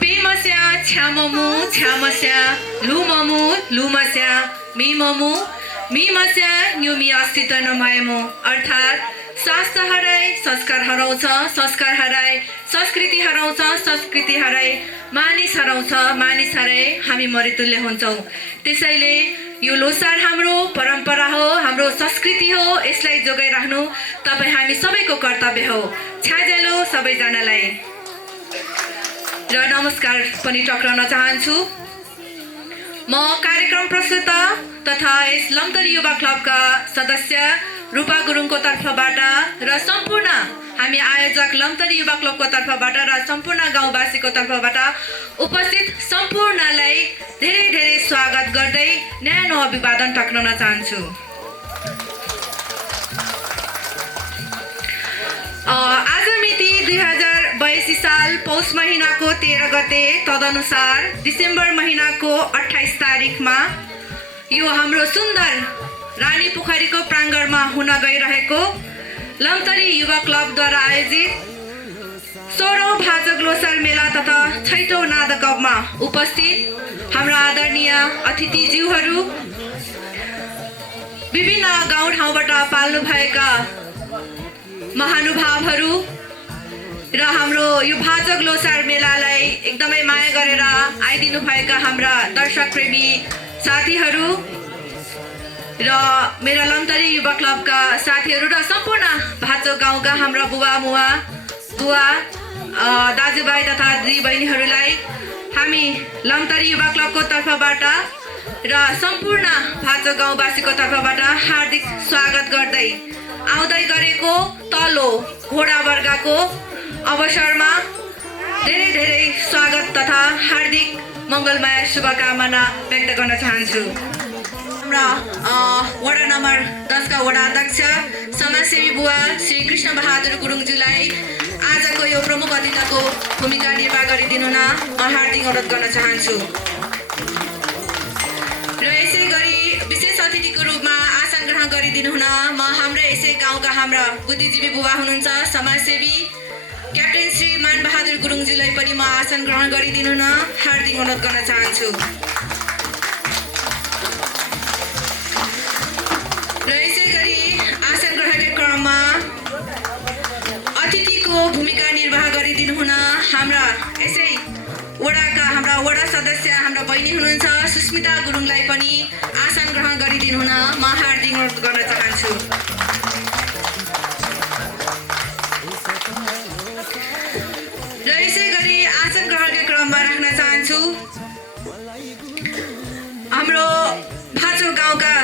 पेमस्या छ्याममु छ्यामस्या लुममु लुमस्या मिममु मिमस्या न्युमी अस्तित्व नभएमु अर्थात् शास्त्र हराए संस्कार हराउँछ संस्कार हराए संस्कृति हराउँछ संस्कृति हराए मानिस हराउँछ मानिस हराए हामी मृत्युल्य हुन्छौँ। त्यसैले यो लोसार हाम्रो परम्परा हो हाम्रो संस्कृति हो यसलाई जोगाइराख्नु तपाईँ हामी सबैको कर्तव्य हो। छ्याजेलो सबैजनालाई र नमस्कार पनि टक्राउन चाहन्छु। म कार्यक्रम प्रस्तुता तथा यस लमतरी युवा क्लबका सदस्य रूपा गुरुङको तर्फबाट र सम्पूर्ण हामी आयोजक लमतरी युवा क्लबको तर्फबाट र सम्पूर्ण गाउँवासीको तर्फबाट उपस्थित सम्पूर्णलाई धेरै धेरै स्वागत गर्दै न्यानो अभिवादन टक्राउन चाहन्छु। आज मिति 2082 साल पौष महिनाको 13 गते तदनुसार डिसेम्बर महिनाको 28 तारिखमा यो हाम्रो सुन्दर रानी पोखरीको प्राङ्गणमा हुन गइरहेको लमतरी युवा क्लबद्वारा आयोजित 16औं भाजक लोसार मेला तथा 6औं नादकमा उपस्थित हाम्रा आदरणीय अतिथिज्यूहरू विभिन्न गाउँठाउँबाट पाल्नु भएका महानुभावहरू र हाम्रो यो भाजक लोसार मेलालाई एकदमै माया गरेर आइदिनु भएका हाम्रा दर्शक प्रेमी साथीहरू र मेरा लमतरी युवा क्लबका साथीहरू र सम्पूर्ण भाचो गाउँका हाम्रा बुवा दाजुभाइ तथा दिदीबहिनीहरूलाई हामी लमतरी युवा क्लबको तर्फबाट र सम्पूर्ण भाचो गाउँवासीको तर्फबाट हार्दिक स्वागत गर्दै आउँदै गरेको तल्लो घोडा वर्गको अवसरमा धेरै धेरै स्वागत तथा हार्दिक मङ्गलमय शुभकामना व्यक्त गर्न चाहन्छु। हाम्रा वडा नम्बर 10 का वडा अध्यक्ष समाजसेवी बुवा श्री कृष्ण बहादुर गुरुङज्यूलाई आजको यो प्रमुख अतिथिको भूमिका निर्वाह गरिदिनु हुन म हार्दिक अनुरोध गर्न चाहन्छु। र यसै गरी विशेष अतिथिको रूपमा आसन ग्रहण गरिदिनु हुन म हाम्रै यसै गाउँका हाम्रा बुद्धिजीवी बुवा हुनुहुन्छ समाजसेवी क्याप्टेन श्री मान बहादुर गुरुङज्यूलाई पनि म आसन ग्रहण गरिदिनु हुन हार्दिक अनुरोध गर्न चाहन्छु। र यसै गरी आसन ग्रहणका क्रममा अतिथिको भूमिका निर्वाह गरिदिनु हुन हाम्रा यसै वडाका हाम्रा वडा सदस्य हाम्रा बहिनी हुनुहुन्छ सुस्मिता गुरुङलाई पनि आसन ग्रहण गरिदिनु हुन म हार्दिक अनुरोध गर्न चाहन्छु। र यसै गरी आसन ग्रहणका क्रममा राख्न चाहन्छु हाम्रो भाचो गाउँका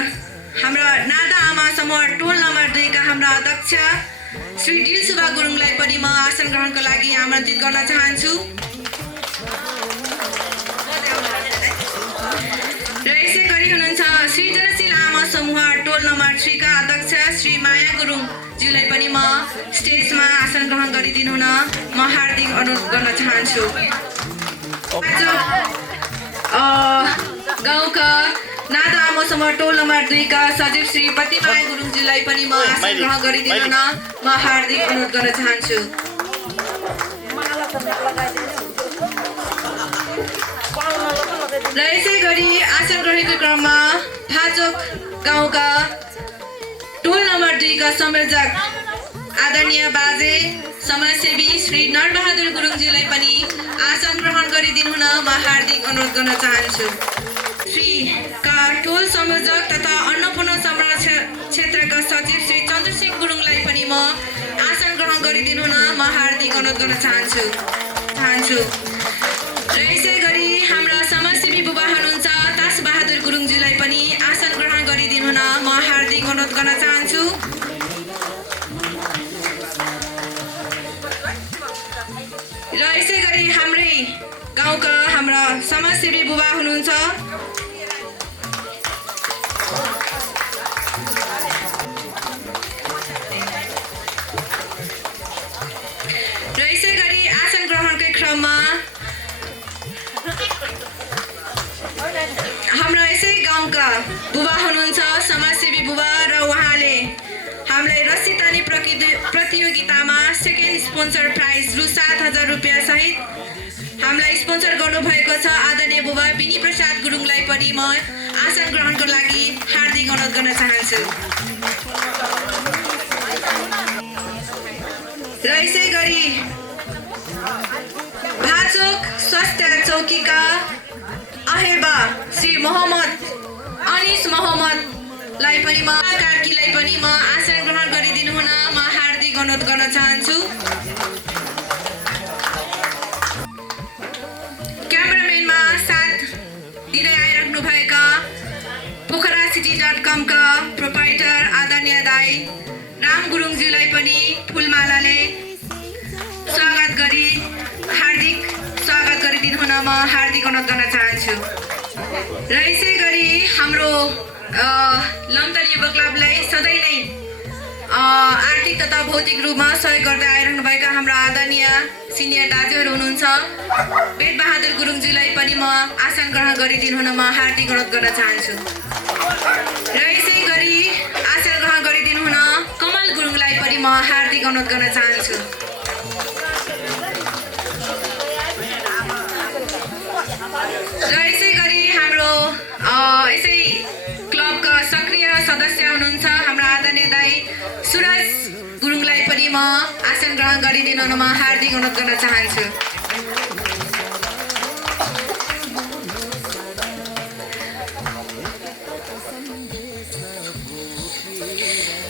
हाम्रा नादा आमा समूह टोल नम्बर 2 का हाम्रा अध्यक्ष श्री दिलसुभा गुरुङलाई पनि म आसन ग्रहणको लागि आमन्त्रित गर्न चाहन्छु। र यसै गरी हुनुहुन्छ सृजनशील आमा समूह टोल नम्बर 3 का अध्यक्ष श्री माया गुरुङज्यूलाई पनि म स्टेजमा आसन ग्रहण गरिदिनु हुन म हार्दिक अनुरोध गर्न चाहन्छु। गाउँका नादा आमा समूह टोल नम्बर 2 का सचिव श्री पतिमाया गुरुङज्यूलाई पनि म आसन ग्रहण गरिदिनु हुन म हार्दिक अनुरोध गर्न चाहन्छु। र यसै गरी आसन ग्रहणको क्रममा भाचोक गाउँका टोल नम्बर 2 का संयोजक आदरणीय बाजे समाजसेवी श्री नरबहादुर गुरुङज्यूलाई पनि आसन ग्रहण गरिदिनु हुन म हार्दिक अनुरोध गर्न चाहन्छु। श्री का टोल संयोजक तथा अन्नपूर्ण संरक्षण क्षेत्रका सचिव श्री चन्द्रसिंह गुरुङलाई पनि म आसन ग्रहण गरिदिनु हुन म हार्दिक अनुरोध गर्न चाहन्छु। र यसै गरी हाम्रा समाजसेवी बुबा हुनुहुन्छ तास बहादुर गुरुङज्यूलाई पनि आसन ग्रहण गरिदिनु हुन म हार्दिक अनुरोध गर्न चाहन्छु। र यसै गरी हाम्रै गाउँका हाम्रा समाजसेवी बुबा हुनुहुन्छ र यसै गरी आसन ग्रहणकै क्रममा हाम्रा यसै गाउँका बुबा हुनुहुन्छ समाजसेवी बुबा र उहाँले हामीलाई रस्सी तानी स्पोन्सर प्राइज रु 7,000 रुपियाँ सहित हामीलाई स्पोन्सर गर्नुभएको छ आदरणीय बुबा बिनी प्रसाद गुरुङलाई पनि म आसन ग्रहणको लागि हार्दिक अनुरोध गर्न चाहन्छु। र यसै गरी भाचोक स्वास्थ्य चौकीका आहेबा श्री मोहम्मद अनिस मोहम्मदलाई पनि म कार्कीलाई पनि म आसन ग्रहण गरिदिनु हुन म हार्दिक अनुरोध गर्न चाहन्छु। क्यामेराम्यानमा साथ दिँदै आइराख्नु भएका pokharaCity.com का प्रोप्राइटर आदरणीय दाई राम गुरुङज्यूलाई पनि फुलमालाले स्वागत गरिदिनु हुन म हार्दिक अनुरोध गर्न चाहन्छु। र यसै गरी हाम्रो लमतली युवा क्लबलाई सधैँ नै आर्थिक तथा भौतिक रूपमा सहयोग गर्दै आइरहनुभएका हाम्रो आदरणीय सिनियर दाजुहरू हुनुहुन्छ बेदबहादुर गुरुङज्यूलाई पनि म आसन ग्रहण गरिदिनु हुन म हार्दिक अनुरोध गर्न चाहन्छु। र यसै गरी आसन ग्रहण गरिदिनु हुन कमल गुरुङलाई पनि म हार्दिक अनुरोध गर्न चाहन्छु। र यसै गरी हाम्रो यसै क्लबका सक्रिय सदस्य हुनुहुन्छ हाम्रो आदरणीय दाई सुरज गुरुङलाई पनि म आसन ग्रहण गरिदिनु हुन म हार्दिक अनुरोध गर्न चाहन्छु।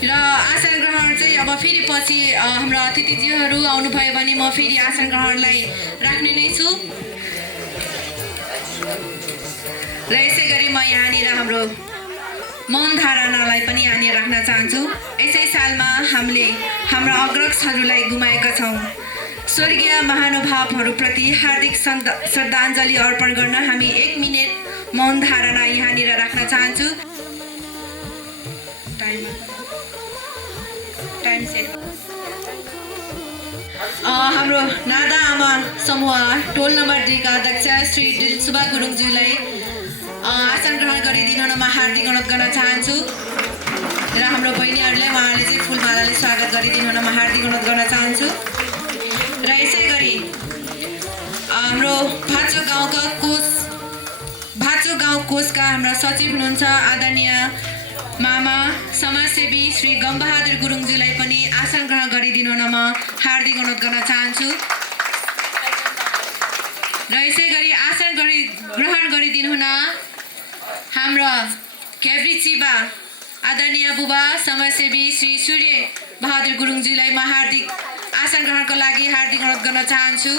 र आसन ग्रहण चाहिँ अब फेरि पछि हाम्रो अतिथिज्यूहरू आउनुभयो भने म फेरि आसन ग्रहणलाई राख्ने नै छु। र यसै गरी म यहाँनिर हाम्रो मौन धारणालाई पनि यहाँनिर राख्न चाहन्छु। यसै सालमा हामीले हाम्रा अग्रजहरूलाई गुमाएका छौँ। स्वर्गीय महानुभावहरूप्रति हार्दिक श्रद्धाञ्जली अर्पण गर्न हामी 1 मिनेट मौन धारणा यहाँनिर राख्न चाहन्छु। हाम्रो नादा आमा समूह टोल नम्बर 2 का अध्यक्ष श्री दिलसुभा गुरुङज्यूलाई आसन ग्रहण गरिदिनु हुन म हार्दिक अनुरोध गर्न चाहन्छु। र हाम्रो बहिनीहरूलाई उहाँहरूले चाहिँ फुलमालाले स्वागत गरिदिनु हुन म हार्दिक अनुरोध गर्न चाहन्छु। र यसै गरी हाम्रो भाचो गाउँ कोषका हाम्रा सचिव हुनुहुन्छ आदरणीय मामा समाजसेवी श्री गमबहादुर गुरुङज्यूलाई पनि आसन ग्रहण गरिदिनु हुन म हार्दिक अनुरोध गर्न चाहन्छु। र यसै गरी आसन ग्रहण गरिदिनु हुन हाम्रा क्याब्रिचिबा आदरणीय बुबा समाजसेवी श्री सूर्य बहादुर गुरुङज्यूलाई म हार्दिक आसन ग्रहणको लागि हार्दिक अनुरोध गर्न चाहन्छु।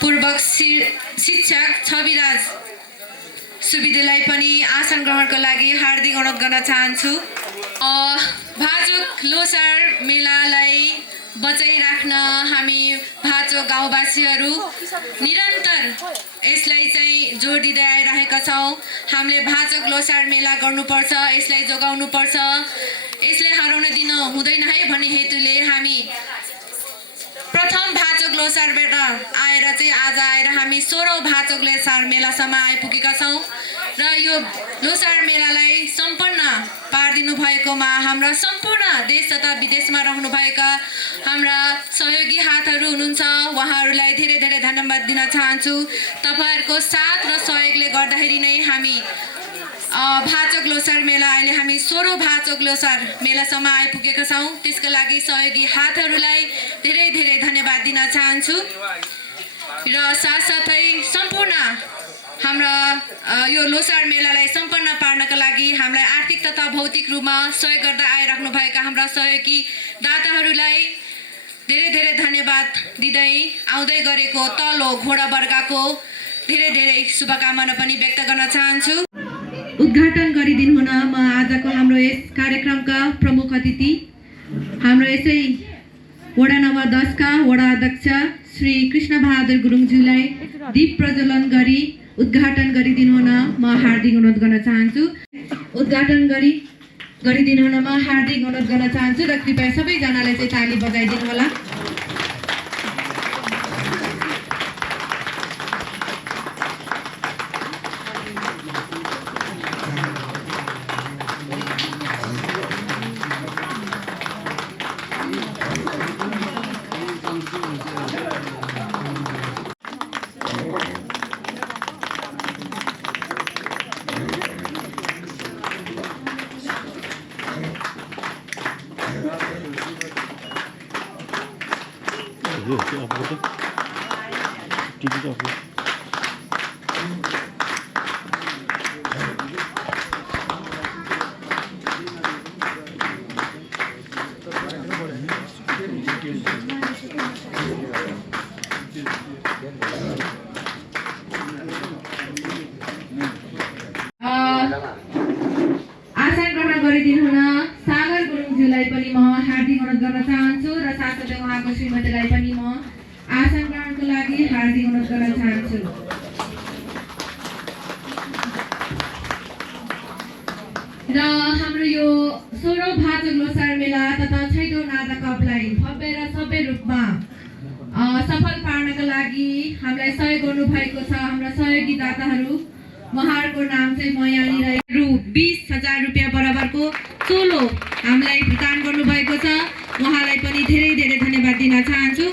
पूर्वक शिक्षक छविराज सुविदेलाई पनि आसन ग्रहणको लागि हार्दिक अनुरोध गर्न चाहन्छु। भाचोक लोसार मेलालाई बचाइराख्न हामी भाचोक गाउँवासीहरू निरन्तर यसलाई चाहिँ जोड दिँदै आइरहेका छौँ। हामीले भाचोक लोसार मेला गर्नुपर्छ, यसलाई जोगाउनुपर्छ, यसलाई हराउन दिन हुँदैन है भन्ने हेतुले हामी प्रथम भाचोक लोसारबाट आएर चाहिँ आज आएर हामी 16औं भाचोक लोसार मेलासम्म आइपुगेका छौँ। र यो लोसार मेलालाई सम्पन्न पारिदिनु भएकोमा हाम्रा सम्पूर्ण देश तथा विदेशमा रहनुभएका हाम्रा सहयोगी हातहरू हुनुहुन्छ, उहाँहरूलाई धेरै धेरै धन्यवाद दिन चाहन्छु। तपाईँहरूको साथ र सहयोगले गर्दाखेरि नै हामी भाचोक लोसार मेला अहिले हामी 16औं भाचोक लोसार मेलासम्म आइपुगेका छौँ। त्यसको लागि सहयोगी हातहरूलाई धेरै धेरै धन्यवाद दिन चाहन्छु। र साथसाथै सम्पूर्ण हाम्रा यो लोसार मेलालाई सम्पन्न पार्नका लागि हामीलाई आर्थिक तथा भौतिक रूपमा सहयोग गर्दै आइराख्नुभएका हाम्रा सहयोगी दाताहरूलाई धेरै धेरै धन्यवाद दिँदै आउँदै गरेको तल्लो घोडा वर्गको धेरै धेरै शुभकामना पनि व्यक्त गर्न चाहन्छु। उद्घाटन गरिदिनु हुन म आजको हाम्रो यस कार्यक्रमका प्रमुख अतिथि हाम्रो यसै वडा नम्बर 10 का वडा अध्यक्ष श्री कृष्णबहादुर गुरुङज्यूलाई दीप प्रज्वलन गरी उद्घाटन गरिदिनु हुन म हार्दिक अनुरोध गर्न चाहन्छु। उद्घाटन गरिदिनु हुन म हार्दिक अनुरोध गर्न चाहन्छु र कृपया सबैजनाले चाहिँ ताली बजाइदिनु होला। आसन ग्रहण गरिदिनु हुन सागर गुरुङज्यूलाई पनि म हार्दिक अनुरोध गर्न चाहन्छु र साथसाथै उहाँको श्रीमतीलाई पनि म आसन ग्रहणको लागि हार्दिक अनुरोध गर्न चाहन्छु। र हाम्रो यो 16औं भाचुङ लोसार मेला तथा 6औं नाता कपलाई भव्य र सभ्य रूपमा सफल पार्नका लागि हामीलाई सहयोग गर्नुभएको छ हाम्रा सहयोगी दाताहरू। उहाँहरूको नाम चाहिँ म यहाँनिर रु 20,000 रुपियाँ बराबरको चोलो हामीलाई भुक्तान गर्नुभएको छ। उहाँलाई पनि धेरै धेरै धन्यवाद दिन चाहन्छु।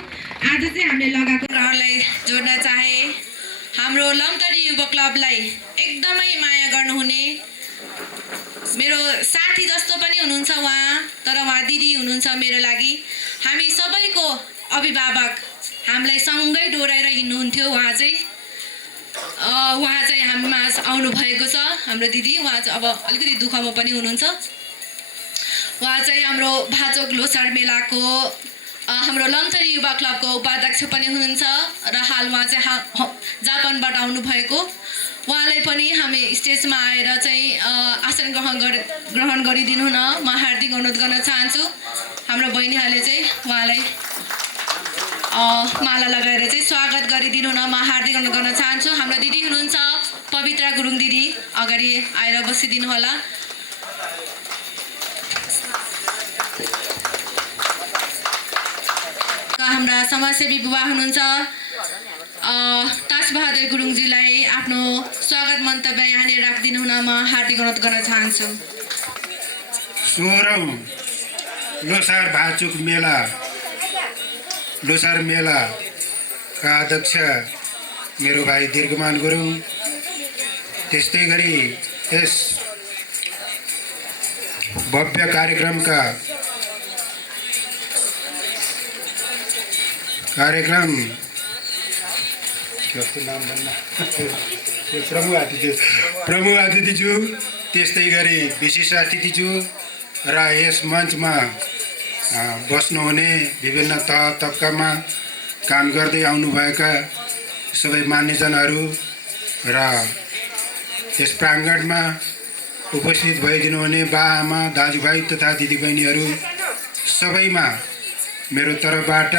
आज चाहिँ हामीले लगाएको रहरलाई जोड्न चाहे हाम्रो लमतरी युवा क्लबलाई एकदमै माया गर्नुहुने मेरो साथी जस्तो पनि हुनुहुन्छ उहाँ, तर उहाँ दिदी हुनुहुन्छ मेरो लागि। हामी सबैको अभिभावक, हामीलाई सँगै डोराएर हिँड्नुहुन्थ्यो उहाँ चाहिँ हामीमा आउनु भएको छ हाम्रो दिदी। उहाँ चाहिँ अब अलिकति दुःखमा पनि हुनुहुन्छ। उहाँ चाहिँ हाम्रो भाचोक लोसार मेलाको हाम्रो लमतरी युवा क्लबको उपाध्यक्ष पनि हुनुहुन्छ र हाल उहाँ चाहिँ जापानबाट आउनु भएको। उहाँलाई पनि हामी स्टेजमा आएर चाहिँ आसन ग्रहण गरिदिनु हुन म हार्दिक अनुरोध गर्न चाहन्छु। हाम्रो बहिनीहरूले चाहिँ उहाँलाई माला लगाएर चाहिँ स्वागत गरिदिनु हुन म हार्दिक अनुरोध गर्न चाहन्छु। हाम्रो दिदी हुनुहुन्छ पवित्रा गुरुङ दिदी, अगाडि आएर बसिदिनु होला। हाम्रा समाजसेवी बुबा हुनुहुन्छ ताजबहादुर गुरुङजीलाई आफ्नो स्वागत मन्तव्य यहाँनिर राखिदिनु हुन म हार्दिक अनुरोध गर्न चाहन्छु। 16औं लोसार भाचुक मेला लोसार मेलाका अध्यक्ष मेरो भाइ दीर्घमान गुरुङ, त्यस्तै गरी यस भव्य कार्यक्रम प्रमुख अतिथिज्यू, त्यस्तै गरी विशिष्ट अतिथिज्यू र यस मञ्चमा बस्नुहुने विभिन्न तह तब्कामा काम गर्दै आउनुभएका सबै मान्यजनहरू र यस प्राङ्गणमा उपस्थित भइदिनुहुने बा-आमा, दाजुभाइ तथा दिदीबहिनीहरू सबैमा मेरो तर्फबाट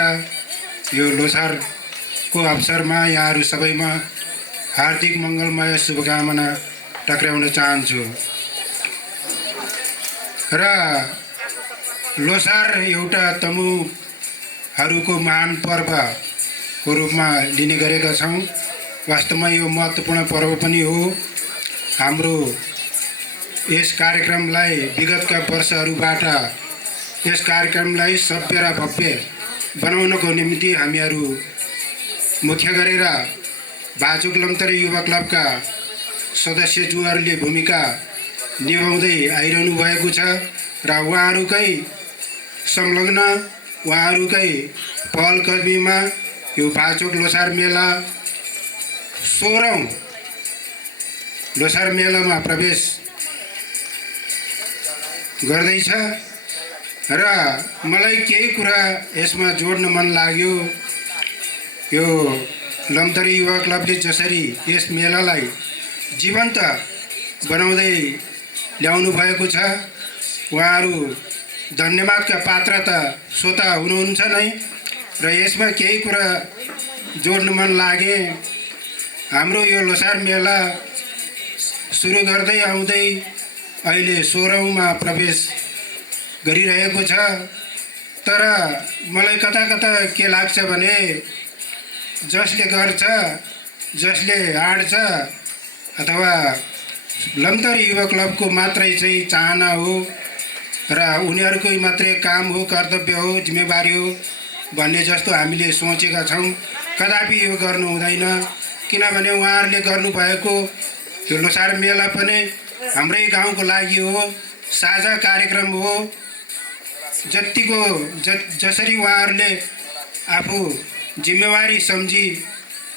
यो लोसारको अवसरमा यहाँहरू सबैमा हार्दिक मङ्गलमय शुभकामना टक्राउन चाहन्छु। र लोसार एउटा तमुहरूको महान पर्वको रूपमा लिने गरेका छौँ। वास्तवमा यो महत्त्वपूर्ण पर्व पनि हो। हाम्रो यस कार्यक्रमलाई विगतका वर्षहरूबाट यस कार्यक्रमलाई सभ्य र भव्य बनाउनको निम्ति हामीहरू मुख्य गरेर भाचुक लमतरी युवा क्लबका सदस्यज्यूहरूले भूमिका निभाउँदै आइरहनु भएको छ र उहाँहरूकै संलग्न उहाँहरूकै पहलकदमीमा यो भाचुक लोसार मेला 16औं लोसार मेलामा प्रवेश गर्दैछ र मलाई केही कुरा यसमा जोड्न मन लाग्यो। यो लमतरी युवा क्लबले जसरी यस मेलालाई जीवन्त बनाउँदै ल्याउनु भएको छ, उहाँहरू धन्यवादका पात्र त स्वतः हुनुहुन्छ नै। र यसमा केही कुरा जोड्न मन लागे। हाम्रो यो लोसार मेला सुरु गर्दै आउँदै अहिले 16औंमा प्रवेश गरिरहेको छ। तर मलाई कता कता के लाग्छ भने जसले गर्छ, जसले हाड्छ अथवा लमतरी युवा क्लबको मात्रै चाहिँ चाहना हो र उनीहरूकै मात्रै काम हो, कर्तव्य हो, जिम्मेवारी हो भन्ने जस्तो हामीले सोचेका छौँ। कदापि यो गर्नु हुँदैन, किनभने उहाँहरूले गर्नुभएको यो लोसार मेला पनि हाम्रै गाउँको लागि हो, साझा कार्यक्रम हो। जसरी उहाँहरूले आफू जिम्मेवारी सम्झी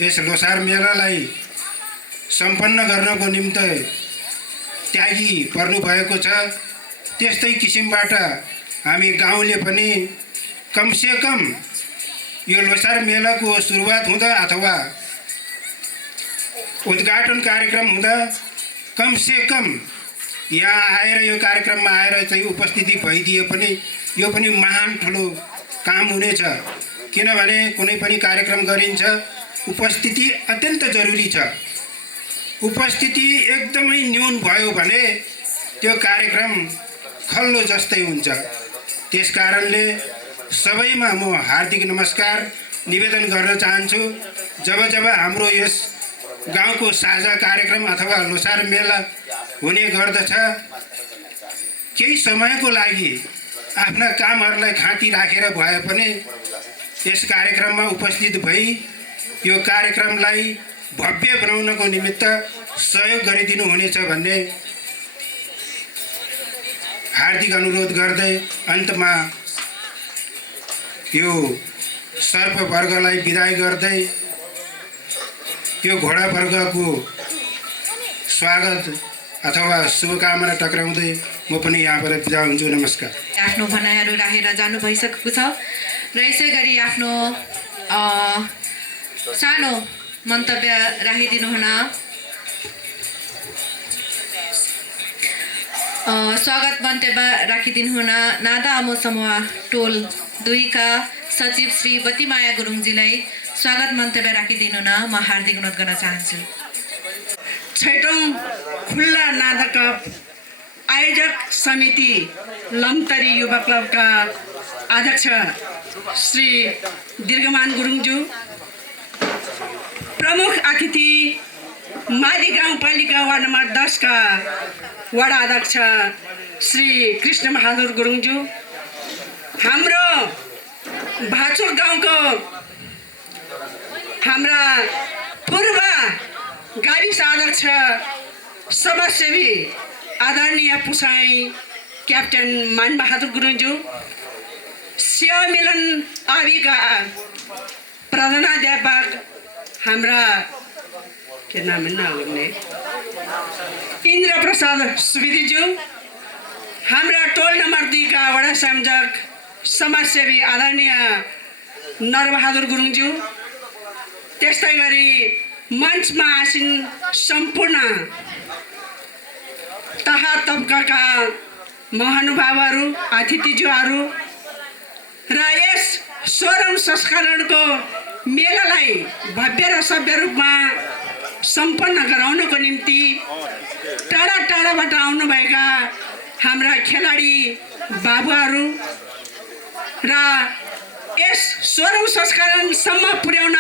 यस लोसार मेलालाई सम्पन्न गर्नको निम्ति त्यागी पर्नुभएको छ। त्यस्तै किसिमबाट हामी गाउँले पनि कमसेकम यो लोसार मेलाको सुरुवात हुँदा अथवा उद्घाटन कार्यक्रम हुँदा कमसेकम यहाँ आएर यो कार्यक्रममा आएर चाहिँ उपस्थिति भइदिए पनि यो पनि महान ठुलो काम हुनेछ। किनभने कुनै पनि कार्यक्रम गरिन्छ उपस्थिति अत्यन्त जरुरी छ। उपस्थिति एकदमै न्यून भयो भने त्यो कार्यक्रम खल्लो जस्तै हुन्छ। त्यसकारणले सबैमा म हार्दिक नमस्कार निवेदन गर्न चाहन्छु। जब जब हाम्रो यस गाउँको साझा कार्यक्रम अथवा लोसार मेला हुने गर्दछ, केही समयको लागि आफ्ना कामहरूलाई खाँती राखेर भए पनि यस कार्यक्रममा उपस्थित भई यो कार्यक्रमलाई भव्य बनाउनको निमित्त सहयोग गरिदिनु हुनेछ भन्ने हार्दिक अनुरोध गर्दै अन्तमा यो सर्पवर्गलाई बिदाई गर्दै यो घोडावर्गको स्वागत अथवा शुभकामना टक्राउँदै म पनि यहाँबाट बिदा हुन्छु। नमस्कार। आफ्नो भनाइहरू राखेर जानु भइसकेको छ र यसै गरी आफ्नो सानो मन्तव्य राखिदिनु हुन स्वागत मन्तव्य राखिदिनु हुन नादा आमो समूह टोल 2 का सचिव श्री बतिमाया गुरुङजीलाई स्वागत मन्तव्य राखिदिनु हुन म हार्दिक अनुरोध गर्न चाहन्छु। 6औं खुल्ला नादा कप आयोजक समिति लमतरी युवा क्लबका अध्यक्ष श्री दीर्घमान गुरुङज्यू, प्रमुख अतिथि माली गाउँपालिका वार्ड नम्बर 10 का वडा अध्यक्ष श्री कृष्ण बहादुर गुरुङज्यू, हाम्रो भाचुक गाउँको हाम्रा पूर्व गाविस अध्यक्ष समाजसेवी आदरणीय पुसाई क्याप्टेन मानबहादुर गुरुङज्यू, सेवा मिलन आविका प्रधानाध्यापक हाम्रा के नाम है इन्द्र प्रसाद सुवेदीज्यू, हाम्रा टोल नम्बर 2 का वडा संयोजक समाजसेवी आदरणीय नरबहादुर गुरुङज्यू, त्यस्तै गरी मञ्चमा आसीन सम्पूर्ण तहा तबकाका महानुभावहरू, अतिथिज्यूहरू र यस 16औं संस्करणको मेलालाई भव्य र सभ्य रूपमा सम्पन्न गराउनको निम्ति टाढा टाढाबाट आउनुभएका हाम्रा खेलाडी बाबुहरू र यस 16औं संस्करणसम्म पुर्याउन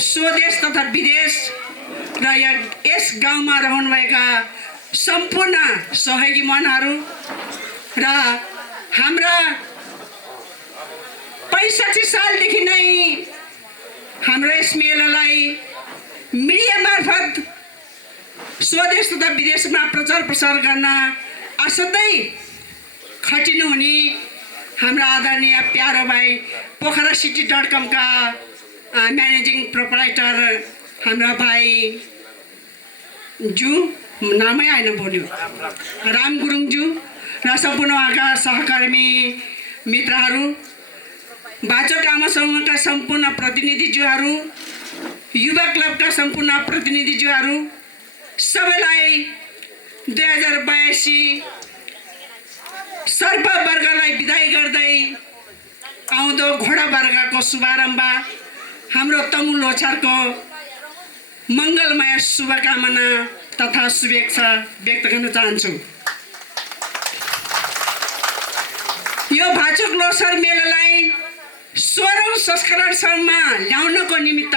स्वदेश तथा विदेश र यस गाउँमा रहनुभएका सम्पूर्ण सहयोगी मनहरू र हाम्रा 65 सालदेखि नै हाम्रो यस मेलालाई मिडिया मार्फत स्वदेश तथा विदेशमा प्रचार प्रसार गर्न असाध्यै खटिनुहुने हाम्रा आदरणीय प्यारो भाइ pokhara-city.com का म्यानेजिङ प्रोप्राइटर हाम्रा भाइ जू नामै आएन बोल्यो राम गुरुङज्यू र सम्पूर्ण उहाँका सहकर्मी मित्रहरू, भाचुक आमा समूहका सम्पूर्ण प्रतिनिधिज्यूहरू, युवा क्लबका सम्पूर्ण प्रतिनिधिज्यूहरू, सबैलाई 2082 सर्प वर्गलाई बिदाई गर्दै आउँदो घोडा वर्गको शुभारम्भ हाम्रो तमु लोछारको मङ्गलमय शुभकामना तथा शुभेच्छा व्यक्त गर्न चाहन्छु। यो भाचुक लोसार मेलालाई 16औं संस्करणसम्म ल्याउनको निमित्त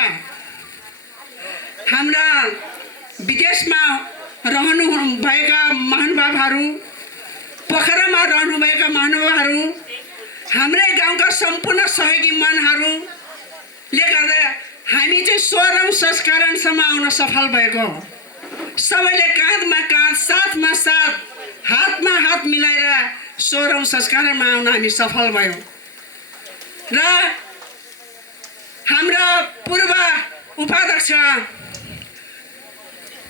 हाम्रा विदेशमा रहनुभएका महानुभावहरू, पोखरामा रहनुभएका महानुभावहरू, हाम्रै गाउँका सम्पूर्ण सहयोगी मनहरूले गर्दा हामी चाहिँ 16औं संस्करणसम्म आउन सफल भएको हो। सबैले काँधमा काँध, साथमा साथ, हातमा हात मिलाएर 16औं संस्करणमा आउन हामी सफल भयौँ र हाम्रा पूर्व उपाध्यक्ष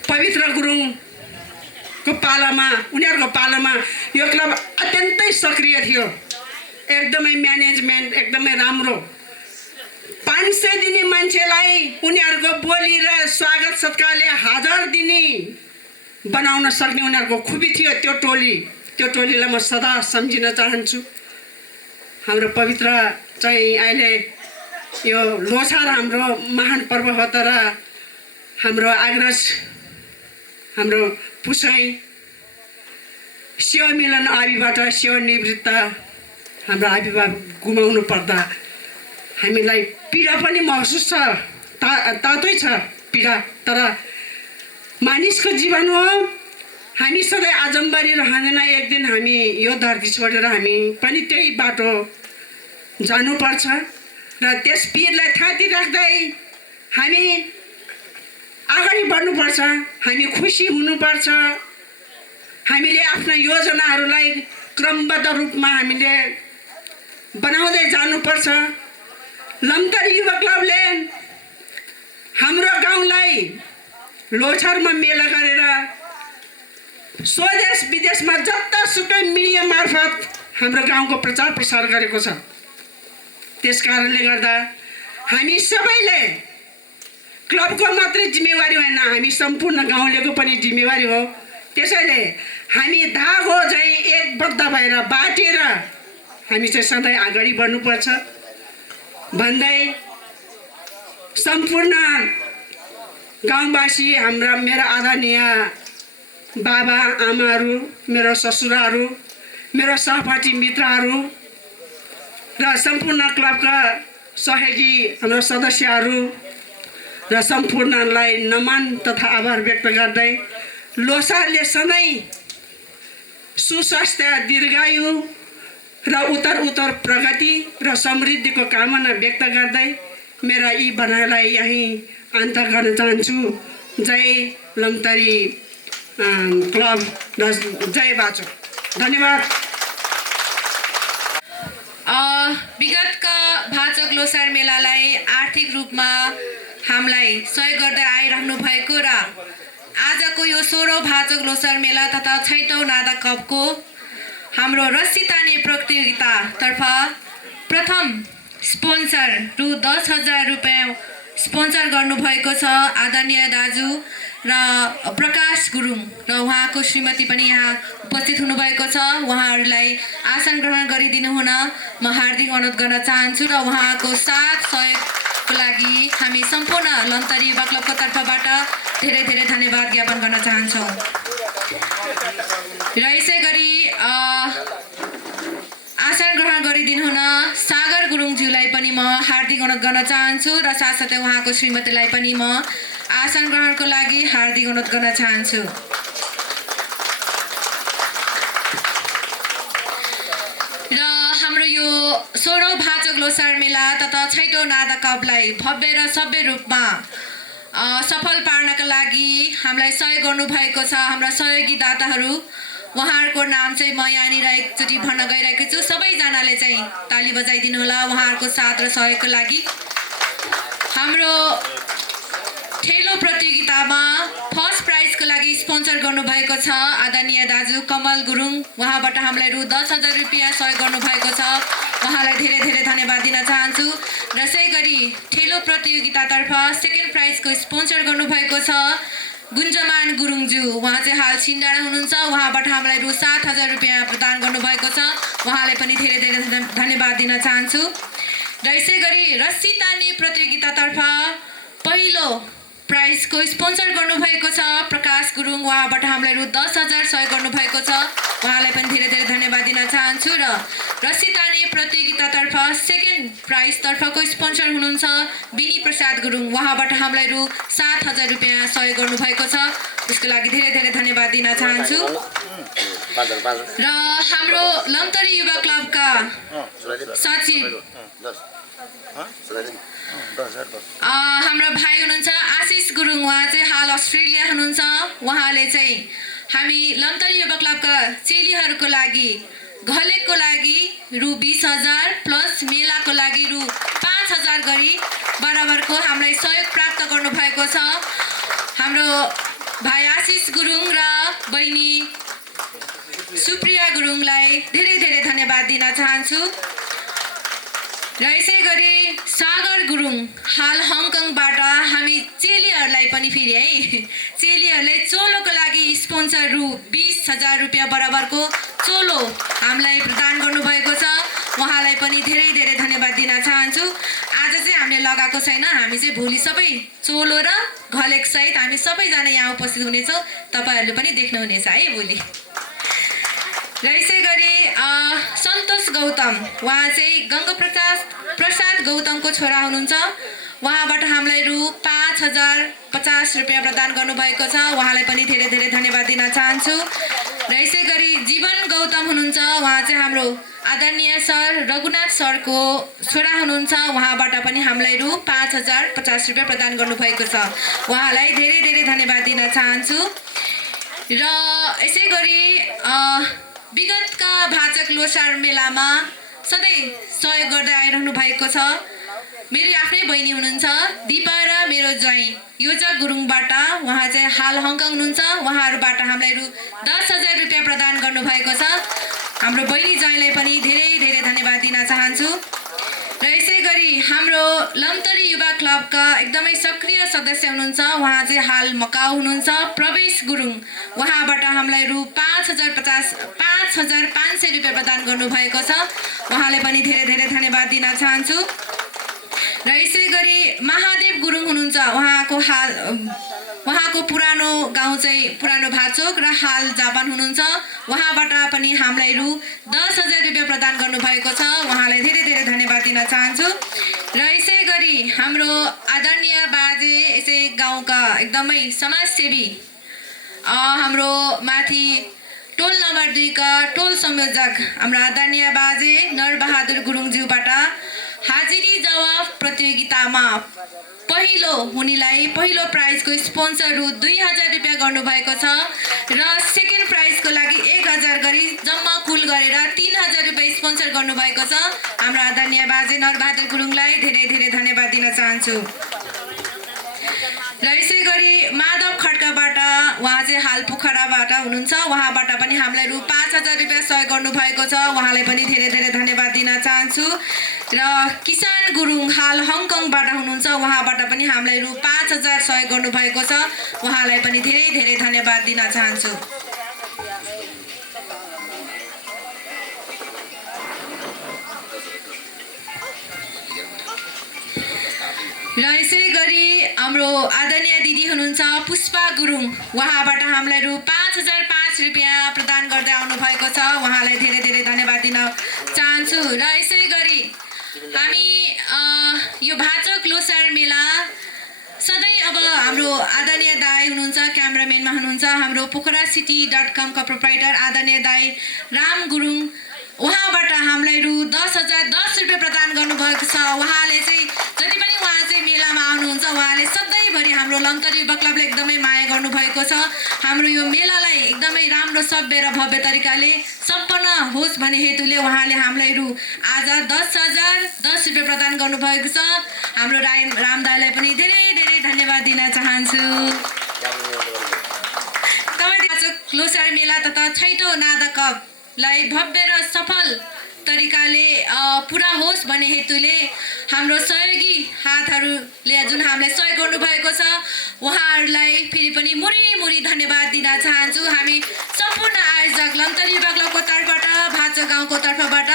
पवित्र गुरुङको पालामा उनीहरूको पालामा यो क्लब अत्यन्तै सक्रिय थियो। एकदमै म्यानेजमेन्ट एकदमै राम्रो। 500 दिने मान्छेलाई उनीहरूको बोली र स्वागत सत्कारले 1000 दिने बनाउन सक्ने उनीहरूको खुबी थियो। त्यो टोलीलाई म सदा सम्झिन चाहन्छु। हाम्रो पवित्र चाहिँ अहिले यो लोसार हाम्रो महान पर्व हो, तर हाम्रो अग्रज हाम्रो पुसै सेवामिलन आविबाट सेवानिवृत्त हाम्रो आविबा गुमाउनु पर्दा हामीलाई पीडा पनि महसुस छ, तातै छ पीडा। तर मानिसको जीवन हो, हामी सधैँ आजमबारी रहँदैन। एक दिन हामी यो धरती छोडेर हामी पनि त्यही बाटो जानुपर्छ र त्यस पीरलाई थाती राख्दै हामी अगाडि बढ्नुपर्छ। हामी खुसी हुनुपर्छ। हामीले आफ्ना योजनाहरूलाई क्रमबद्ध रूपमा हामीले बनाउँदै जानुपर्छ। लमतरी युवा क्लबले हाम्रो गाउँलाई लोछारमा मेला गरेर स्वदेश विदेशमा जतासुकै मिडिया मार्फत हाम्रो गाउँको प्रचार प्रसार गरेको छ। त्यस कारणले गर्दा हामी सबैले क्लबको मात्रै जिम्मेवारी होइन, हामी सम्पूर्ण गाउँलेको पनि जिम्मेवारी हो। त्यसैले हामी धागो झैँ एकबद्ध भएर बाटेर हामी चाहिँ सधैँ अगाडि बढ्नुपर्छ भन्दै सम्पूर्ण गाउँवासी हाम्रा मेरा आदरणीय बाबा आमाहरू, मेरो ससुराहरू, मेरो सहपाठी मित्रहरू र सम्पूर्ण क्लबका सहयोगी हाम्रो सदस्यहरू र सम्पूर्णलाई नमन तथा आभार व्यक्त गर्दै लोसारले सधैँ सुस्वास्थ्य, दीर्घायु र उत्तर प्रगति र समृद्धिको कामना व्यक्त गर्दै मेरा यी भनाइलाई यहीँ अन्त गर्न चाहन्छु। जय लमतरी क्लब र जय बाचो। धन्यवाद। विगतका भाचक लोसार मेलालाई आर्थिक रूपमा हामीलाई सहयोग गर्दै आइरहनु भएको र आजको यो 16औं भाचक लोसार मेला तथा 6औं नादा कपको हाम्रो रस्सी तान्ने प्रतियोगितातर्फ प्रथम स्पोन्सर रु 10,000 रुपियाँ स्पोन्सर गर्नुभएको छ आदरणीय दाजु र प्रकाश गुरुङ र उहाँको श्रीमती पनि यहाँ उपस्थित हुनुभएको छ। उहाँहरूलाई आसन ग्रहण गरिदिनु हुन म हार्दिक अनुरोध गर्न चाहन्छु र उहाँको साथ सहयोगको लागि हामी सम्पूर्ण लमतरी युवा क्लबको तर्फबाट धेरै धेरै धन्यवाद ज्ञापन गर्न चाहन्छौँ। र यसै गरी आसन ग्रहण गरिदिनु हुन सागर गुरुङज्यूलाई पनि म हार्दिक अनुरोध गर्न चाहन्छु र साथसाथै उहाँको श्रीमतीलाई पनि म आसन ग्रहणको लागि हार्दिक अनुरोध गर्न चाहन्छु। र हाम्रो यो 16औं भाचक लोसार मेला तथा 6औं नादा कपलाई भव्य र सभ्य रूपमा सफल पार्नका लागि हामीलाई सहयोग गर्नुभएको छ हाम्रा सहयोगी दाताहरू। उहाँहरूको नाम चाहिँ म यहाँनिर एकचोटि भन्न गइरहेको छु। सबैजनाले चाहिँ ताली बजाइदिनु होला उहाँहरूको साथ र सहयोगको लागि। हाम्रो ठेलो प्रतियोगितामा फर्स्ट प्राइजको लागि स्पोन्सर गर्नुभएको छ आदरणीय दाजु कमल गुरुङ। उहाँबाट हामीलाई रु 10,000 रुपियाँ सहयोग गर्नुभएको छ। उहाँलाई धेरै धेरै धन्यवाद दिन चाहन्छु। र यसै गरी ठेलो प्रतियोगितातर्फ सेकेन्ड प्राइजको स्पोन्सर गर्नुभएको छ गुन्जमान गुरुङज्यू। उहाँ चाहिँ हाल छिन्डाडा हुनुहुन्छ। उहाँबाट हामीलाई रु 7,000 रुपियाँ प्रदान गर्नुभएको छ। उहाँलाई पनि धेरै धेरै धन्यवाद दिन चाहन्छु। र यसै गरी रस्सी तान्ने प्रतियोगितातर्फ पहिलो प्राइजको स्पोन्सर गर्नुभएको छ प्रकाश गुरुङ। उहाँबाट हामीलाई रु 10,000 सहयोग गर्नुभएको छ। उहाँलाई पनि धेरै धेरै धन्यवाद दिन चाहन्छु। र रस्सी तान्ने प्रतियोगितातर्फ सेकेन्ड प्राइजतर्फको स्पोन्सर हुनुहुन्छ बिनी प्रसाद गुरुङ। उहाँबाट हामीलाई रु 7,000 रुपियाँ सहयोग गर्नुभएको छ। त्यसको लागि धेरै धेरै धन्यवाद दिन चाहन्छु। र हाम्रो लमतरी युवा क्लबका सचिव हाम्रो भाइ हुनुहुन्छ आशिष गुरुङ। उहाँ चाहिँ हाल अस्ट्रेलिया हुनुहुन्छ। उहाँले चाहिँ हामी लमतरी युवा क्लबका चेलीहरूको लागि घलेको लागि रु 20,000 प्लस मेलाको लागि रु 5000 गरी बराबरको हामीलाई सहयोग प्राप्त गर्नुभएको छ। हाम्रो भाइ आशिष गुरुङ र बहिनी सुप्रिया गुरुङलाई धेरै धेरै धन्यवाद दिन चाहन्छु। र यसै गरी सागर गुरुङ हाल हङकङबाट हामी चेलीहरूलाई पनि फेरि है चेलीहरूलाई चोलोको लागि स्पोन्सर रु 20,000 रुपियाँ बराबरको चोलो हामीलाई प्रदान गर्नुभएको छ। उहाँलाई पनि धेरै धेरै धन्यवाद दिन चाहन्छु। आज चाहिँ हामीले लगाएको छैन, हामी चाहिँ भोलि सबै चोलो र घलेक सहित हामी सबैजना यहाँ उपस्थित हुनेछौँ। तपाईँहरूले पनि देख्नुहुनेछ है भोलि। र यसै गरी सन्तोष गौतम उहाँ चाहिँ गङ्गा प्रसाद गौतमको छोरा हुनुहुन्छ। उहाँबाट हामीलाई रु 5,050 रुपियाँ प्रदान गर्नुभएको छ। उहाँलाई पनि धेरै धेरै धन्यवाद दिन चाहन्छु। र यसै गरी जीवन गौतम हुनुहुन्छ। उहाँ चाहिँ हाम्रो आदरणीय सर रघुनाथ सरको छोरा हुनुहुन्छ। उहाँबाट पनि हामीलाई रु 5,050 रुपियाँ प्रदान गर्नुभएको छ। उहाँलाई धेरै धेरै धन्यवाद दिन चाहन्छु। र यसै गरी विगतका भाचक लोसार मेलामा सधैँ सहयोग गर्दै आइरहनु भएको छ मेरो आफ्नै बहिनी हुनुहुन्छ दिपा र मेरो ज्वाइँ योजक गुरुङबाट। उहाँ चाहिँ हाल हङकङ हुनुहुन्छ। उहाँहरूबाट हामीलाई रु 10,000 रुपियाँ प्रदान गर्नुभएको छ। हाम्रो बहिनी ज्वाइँलाई पनि धेरै धेरै धन्यवाद दिन चाहन्छु। र यसै गरी हाम्रो लमतरी युवा क्लबका एकदमै सक्रिय सदस्य हुनुहुन्छ। उहाँ चाहिँ हाल मकाउ हुनुहुन्छ प्रवेश गुरुङ। उहाँबाट हामीलाई रु 5,500 रुपियाँ प्रदान गर्नुभएको छ। उहाँलाई पनि धेरै धेरै धन्यवाद दिन चाहन्छु। र यसै गरी महादेव गुरुङ हुनुहुन्छ। उहाँको पुरानो गाउँ चाहिँ पुरानो भाचोक र हाल जापान हुनुहुन्छ। उहाँबाट पनि हामीलाई रु 10,000 रुपियाँ प्रदान गर्नुभएको छ। उहाँलाई धेरै धेरै धन्यवाद दिन चाहन्छु। र यसै गरी हाम्रो आदरणीय बाजे यसै गाउँका एकदमै समाजसेवी हाम्रो माथि टोल नम्बर 2 का टोल संयोजक हाम्रो आदरणीय बाजे नरबहादुर गुरुङज्यूबाट हाजिरी जवाफ प्रतियोगितामा पहिलो हुनेलाई पहिलो प्राइजको स्पोन्सर रु 2,000 रुपियाँ गर्नुभएको छ। र सेकेन्ड प्राइजको लागि 1,000 गरी जम्मा कुल गरेर 3,000 रुपियाँ स्पोन्सर गर्नुभएको छ। हाम्रो आदरणीय बाजे नरबहादुर गुरुङलाई धेरै धेरै धन्यवाद दिन चाहन्छु। र यसै गरी माधव खड्काबाट उहाँ चाहिँ हाल पोखराबाट हुनुहुन्छ। उहाँबाट पनि हामीलाई रु 5,000 रुपियाँ सहयोग गर्नुभएको छ। उहाँलाई पनि धेरै धेरै धन्यवाद दिन चाहन्छु। र किसान गुरुङ हाल हङकङबाट हुनुहुन्छ। उहाँबाट पनि हामीलाई रु 5,000 सहयोग गर्नुभएको छ। उहाँलाई पनि धेरै धेरै धन्यवाद दिन चाहन्छु। र यसै गरी हाम्रो आदरणीय दिदी हुनुहुन्छ पुष्पा गुरुङ। उहाँबाट हामीलाई रु 5,005 रुपियाँ प्रदान गर्दै आउनुभएको छ। उहाँलाई धेरै धेरै धन्यवाद दिन चाहन्छु। र यसै गरी हामी यो भाचक लोसार मेला सधैँ अब हाम्रो आदरणीय दाई हुनुहुन्छ क्यामेराम्यानमा हुनुहुन्छ हाम्रो pokharaCity.com का प्रोप्राइटर आदरणीय दाई राम गुरुङ। उहाँबाट हामीलाई रु 10,010 रुपियाँ प्रदान गर्नुभएको छ। उहाँले चाहिँ जति पनि उहाँ चाहिँ मेलामा आउनुहुन्छ उहाँले सधैँभरि हाम्रो लमतरी युवा क्लबले एकदमै माया गर्नुभएको छ। हाम्रो यो मेलालाई एकदमै राम्रो सभ्य र भव्य तरिकाले सम्पन्न होस् भन्ने हेतुले उहाँले हामीलाई रु आज 10,010 रुपियाँ प्रदान गर्नुभएको छ। हाम्रो राम दाईलाई पनि धेरै धेरै धन्यवाद दिन चाहन्छु। तपाईँ लोसार मेला तथा छैटौँ नादा कपलाई भव्य र सफल तरिकाले पुरा होस् भन्ने हेतुले हाम्रो सहयोगी हातहरूले जुन हामीलाई सहयोग गर्नुभएको छ उहाँहरूलाई फेरि पनि मुरी धन्यवाद दिन चाहन्छु। हामी सम्पूर्ण आयोजक लमतरी युवा क्लबको तर्फबाट भाचो गाउँको तर्फबाट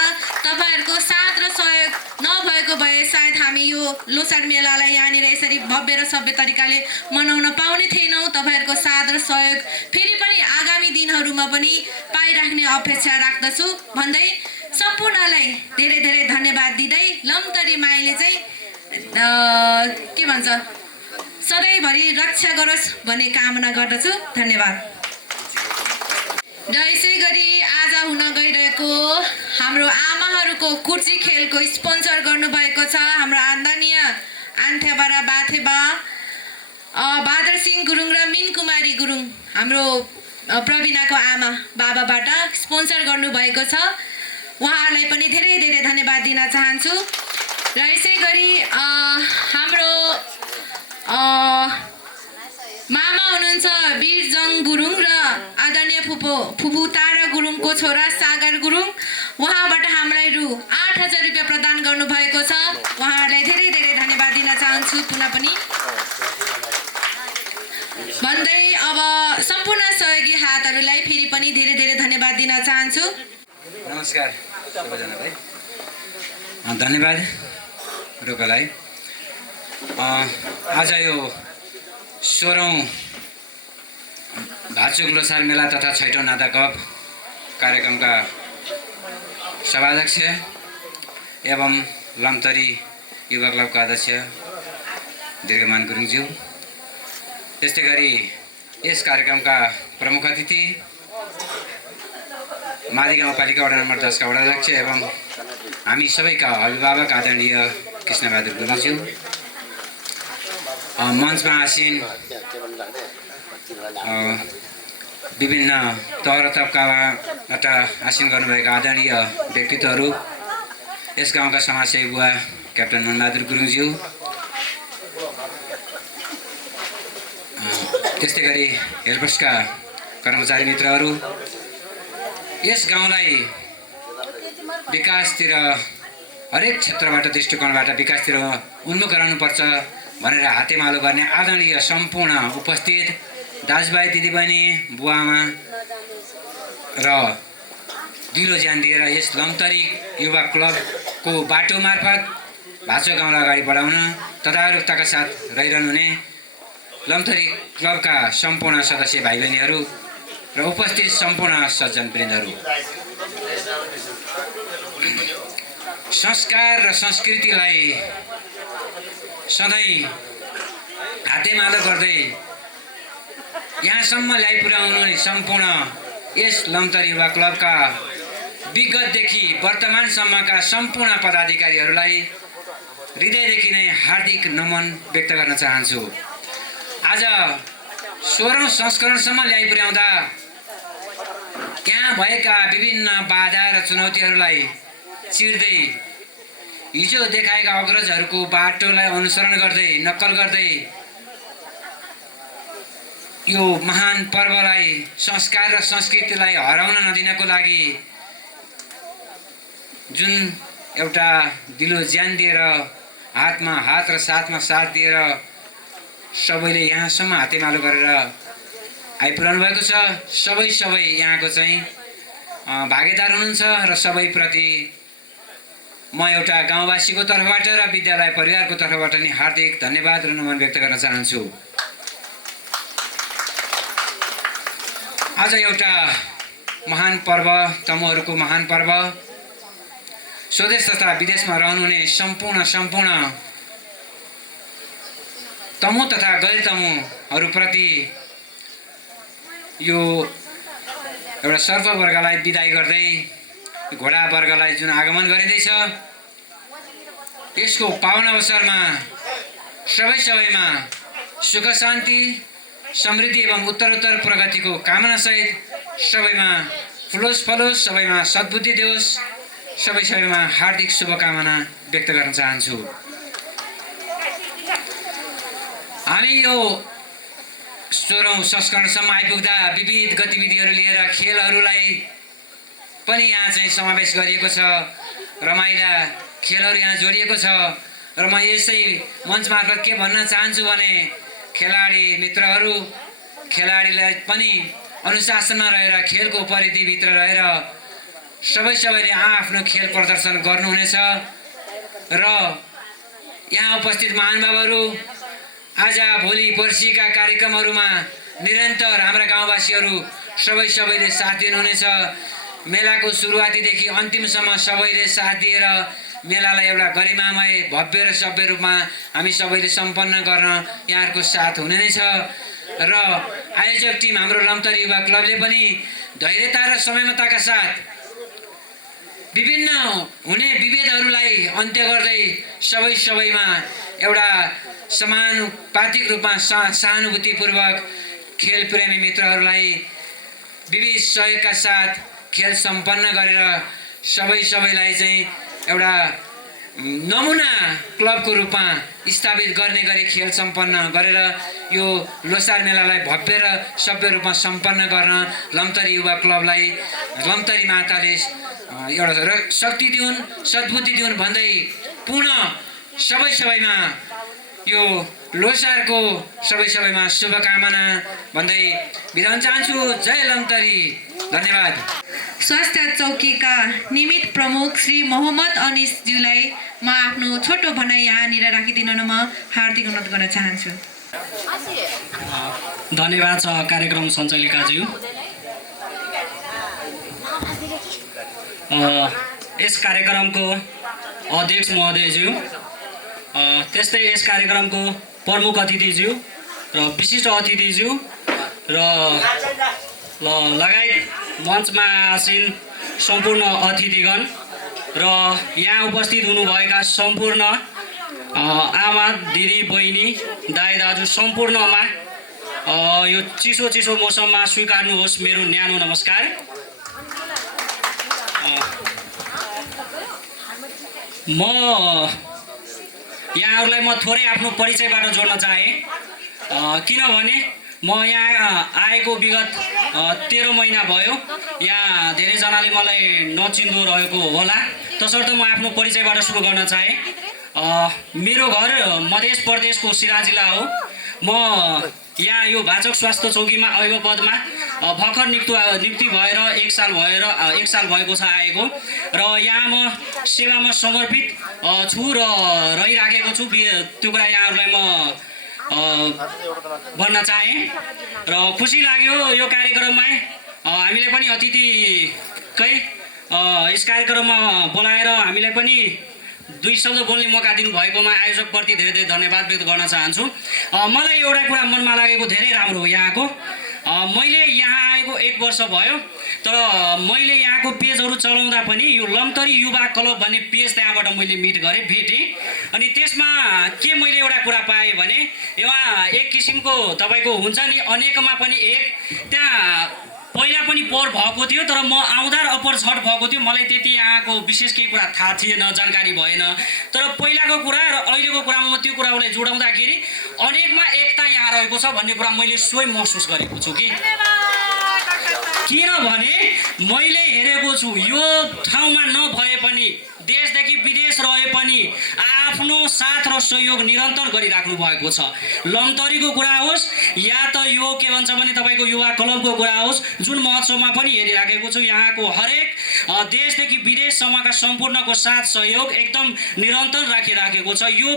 तपाईँहरूको साथ र सहयोग नभएको भए सायद हामी यो लोसार मेलालाई यहाँनिर यसरी भव्य र सभ्य तरिकाले मनाउन पाउने थिएनौँ। तपाईँहरूको साथ र सहयोग फेरि पनि आगामी दिनहरूमा पनि पाइराख्ने अपेक्षा राख्दछु भन्दै सम्पूर्णलाई धेरै धेरै धन्यवाद दिँदै लमतरी माईले चाहिँ के भन्छ सधैँभरि रक्षा गरोस् भन्ने कामना गर्दछु। धन्यवाद। र यसै गरी आज हुन गइरहेको हाम्रो आमाहरूको कुर्ची खेलको स्पोन्सर गर्नुभएको छ हाम्रो आदरणीय आन्थेबा बाथेबा बहादुर सिंह गुरुङ र मिन कुमारी गुरुङ हाम्रो प्रवीणाको आमा बाबाबाट स्पोन्सर गर्नुभएको छ। उहाँहरूलाई पनि धेरै धेरै धन्यवाद दिन चाहन्छु। र यसै गरी हाम्रो मामा हुनुहुन्छ वीरजङ गुरुङ र आदरणीय फुपू तारा गुरुङको छोरा सागर गुरुङ, उहाँबाट हामीलाई रु 8,000 रुपियाँ प्रदान गर्नुभएको छ। उहाँहरूलाई धेरै धेरै धन्यवाद दिन चाहन्छु पुनः पनि भन्दै अब सम्पूर्ण सहयोगी हातहरूलाई फेरि पनि धेरै धेरै धन्यवाद दिन चाहन्छु। नमस्कार सबैजनालाई, धन्यवाद रोकालाई। आज यो 16औं भाचुङ लोसार मेला तथा 6औं नाता कप कार्यक्रमका सभाध्यक्ष एवं लमतरी युवा क्लबका अध्यक्ष दीर्घमान गुरुङज्यू, त्यस्तै गरी यस कार्यक्रमका प्रमुख अतिथि माली गाउँपालिका वडा नम्बर 10 का वडा अध्यक्ष एवं हामी सबैका अभिभावक आदरणीय कृष्णबहादुर गुरुङज्यू, मञ्चमा आसीन विभिन्न तह र तबकाबाट आसीन गर्नुभएका आदरणीय व्यक्तित्वहरू, यस गाउँका समाजसेवी बुवा क्याप्टन मनबहादुर गुरुङज्यू, त्यस्तै गरी हेल्पर्सका कर्मचारी मित्रहरू, यस गाउँलाई विकासतिर हरेक क्षेत्रबाट दृष्टिकोणबाट विकासतिर उन्मुख गराउनुपर्छ भनेर हातेमालो गर्ने आदरणीय सम्पूर्ण उपस्थित दाजुभाइ दिदीबहिनी बुवाआमा र दिलो ज्यान दिएर यस लमतरी युवा क्लबको बाटो मार्फत भाचो गाउँलाई अगाडि बढाउन तदारुकताका साथ रहिरहनुहुने लमतरी क्लबका सम्पूर्ण सदस्य भाइ बहिनीहरू र उपस्थित सम्पूर्ण सज्जनवृन्दहरू, संस्कार र संस्कृतिलाई सधैँ हातेमालो गर्दै यहाँसम्म ल्याइपुर्याउनु सम्पूर्ण यस लमतरी युवा क्लबका विगतदेखि वर्तमानसम्मका सम्पूर्ण पदाधिकारीहरूलाई हृदयदेखि नै हार्दिक नमन व्यक्त गर्न चाहन्छु। आज 16औं संस्करणसम्म ल्याइपुर्याउँदा त्यहाँ भएका विभिन्न बाधा र चुनौतीहरूलाई चिर्दै हिजो देखाएका अग्रजहरूको बाटोलाई अनुसरण गर्दै नक्कल गर्दै यो महान पर्वलाई संस्कार र संस्कृतिलाई हराउन नदिनको लागि जुन एउटा दिलो ज्यान दिएर हातमा हात र साथमा साथ दिएर सबैले यहाँसम्म हातेमालो गरेर आइपुर्याउनु भएको छ। सबै यहाँको चाहिँ भागीदार हुनुहुन्छ र सबैप्रति म एउटा गाउँवासीको तर्फबाट र विद्यालय परिवारको तर्फबाट नि हार्दिक धन्यवाद र नमन व्यक्त गर्न चाहन्छु। आज एउटा महान पर्व, तमुहरूको महान पर्व, स्वदेश तथा विदेशमा रहनुहुने सम्पूर्ण तमु तथा गैर तमुहरूप्रति यो एउटा सर्ववर्गलाई बिदाई गर्दै घोडा वर्गलाई जुन आगमन गरिँदैछ, यसको पावन अवसरमा सबैमा सुख शान्ति समृद्धि एवं उत्तरोत्तर प्रगतिको कामनासहित सबैमा फुलोस् फलोस्, सबैमा सद्बुद्धि देओस्, सबैमा हार्दिक शुभकामना व्यक्त गर्न चाहन्छु। हामी यो 16औं संस्करणसम्म आइपुग्दा विविध गतिविधिहरू लिएर खेलहरूलाई पनि यहाँ चाहिँ समावेश गरिएको छ, रमाइला खेलहरू यहाँ जोडिएको छ र म यसै मञ्च मार्फत के भन्न चाहन्छु भने खेलाडी मित्रहरू, खेलाडीलाई पनि अनुशासनमा रहेर खेलको परिधिभित्र रहेर सबैले आफ्नो खेल प्रदर्शन गर्नुहुनेछ र यहाँ उपस्थित महानुभावहरू आज भोलि पर्सिका कार्यक्रमहरूमा निरन्तर हाम्रा गाउँवासीहरू सबैले साथ दिनुहुनेछ। मेलाको सुरुवातीदेखि अन्तिमसम्म सबैले साथ दिएर मेलालाई एउटा गरिमामय भव्य र सभ्य रूपमा हामी सबैले सम्पन्न गर्न यहाँहरूको साथ हुने नै छ र आयोजक टिम हाम्रो लमतरी युवा क्लबले पनि धैर्यता र संयमताका साथ विभिन्न हुने विभेदहरूलाई अन्त्य गर्दै सबैमा एउटा समानुपातिक रूपमा सहानुभूतिपूर्वक खेल प्रेमी मित्रहरूलाई विविध सहयोगका साथ खेल सम्पन्न गरेर सबैलाई चाहिँ एउटा नमुना क्लबको रूपमा स्थापित गर्ने गरी खेल सम्पन्न गरेर यो लोसार मेलालाई भव्य र सभ्य रूपमा सम्पन्न गर्न लमतरी युवा क्लबलाई लमतरी माताले एउटा शक्ति दिउन्, सद्बुद्धि दिउन् भन्दै पुनः सबैमा यो लोसारको सबैमा शुभकामना भन्दै बिदा हुन चाहन्छु। जय लमतरी, धन्यवाद। स्वास्थ्य चौकीका निमित्त प्रमुख श्री मोहम्मद अनिसज्यूलाई म आफ्नो छोटो भनाइ यहाँनिर राखिदिन म हार्दिक अनुरोध गर्न चाहन्छु। धन्यवाद छ कार्यक्रम सञ्चालिकाज्यू। यस कार्यक्रमको अध्यक्ष महोदयज्यू, त्यस्तै यस कार्यक्रमको प्रमुख अतिथिज्यू र विशिष्ट अतिथिज्यू र लगायत मञ्चमा आसीन सम्पूर्ण अतिथिगण र यहाँ उपस्थित हुनुभएका सम्पूर्ण आमा, दिदी, बहिनी, दाइ, दाजु सम्पूर्णमा यो चिसो मौसममा स्वीकार्नुहोस् मेरो न्यानो नमस्कार। म यहाँहरूलाई म थोरै आफ्नो परिचयबाट जोड्न चाहेँ, किनभने म यहाँ आएको विगत 13 महिना भयो। यहाँ धेरैजनाले मलाई नचिन्दो रहेको होला, तसर्थ म आफ्नो परिचयबाट सुरु गर्न चाहेँ। मेरो घर मध्य प्रदेशको सिरा जिल्ला हो। म यहाँ यो भाचक स्वास्थ्य चौकीमा अभिभावक पदमा भर्खर नियुक्ति भएर 1 साल भएको छ आएको र यहाँ म सेवामा समर्पित छु र रहिराखेको छु। त्यो कुरा यहाँहरूलाई म भन्न चाहेँ र खुसी लाग्यो यो कार्यक्रममा हामीलाई पनि अतिथिकै यस कार्यक्रममा बोलाएर हामीलाई पनि 2 शब्द बोल्ने मौका दिनुभएकोमा आयोजकप्रति धेरै धेरै धन्यवाद व्यक्त गर्न चाहन्छु। मलाई एउटा कुरा मनमा लागेको धेरै राम्रो हो यहाँको। मैले यहाँ आएको 1 वर्ष भयो, तर मैले यहाँको पेजहरू चलाउँदा पनि यो लमतरी युवा क्लब भन्ने पेज त्यहाँबाट मैले भेटेँ। अनि त्यसमा के मैले एउटा कुरा पाएँ भने यहाँ एक किसिमको तपाईँको हुन्छ नि अनेकमा पनि एक, त्यहाँ पहिला पनि पोहोर भएको थियो, तर म आउँदा र अप्पर छट भएको थियो। मलाई त्यति यहाँको विशेष केही कुरा थाहा थिएन, जानकारी भएन। तर पहिलाको कुरा र अहिलेको कुरामा म त्यो कुरालाई जोडाउँदाखेरि अनेकमा एकता यहाँ रहेको छ भन्ने कुरा मैले स्वयं महसुस गरेको छु कि किनभने मैले हेरेको छु यो ठाउँमा नभए पनि देशदेखि विदेश रहे पनि आफ्नो साथ र सहयोग निरन्तर गरिराख्नु भएको छ। लमतरीको कुरा होस् या त यो के भन्छ भने तपाईँको युवा क्लबको कुरा होस्, जुन महोत्सवमा पनि हेरिराखेको छु यहाँको हरेक देशदेखि विदेशसम्मका सम्पूर्णको साथ सहयोग एकदम निरन्तर राखिराखेको छ। यो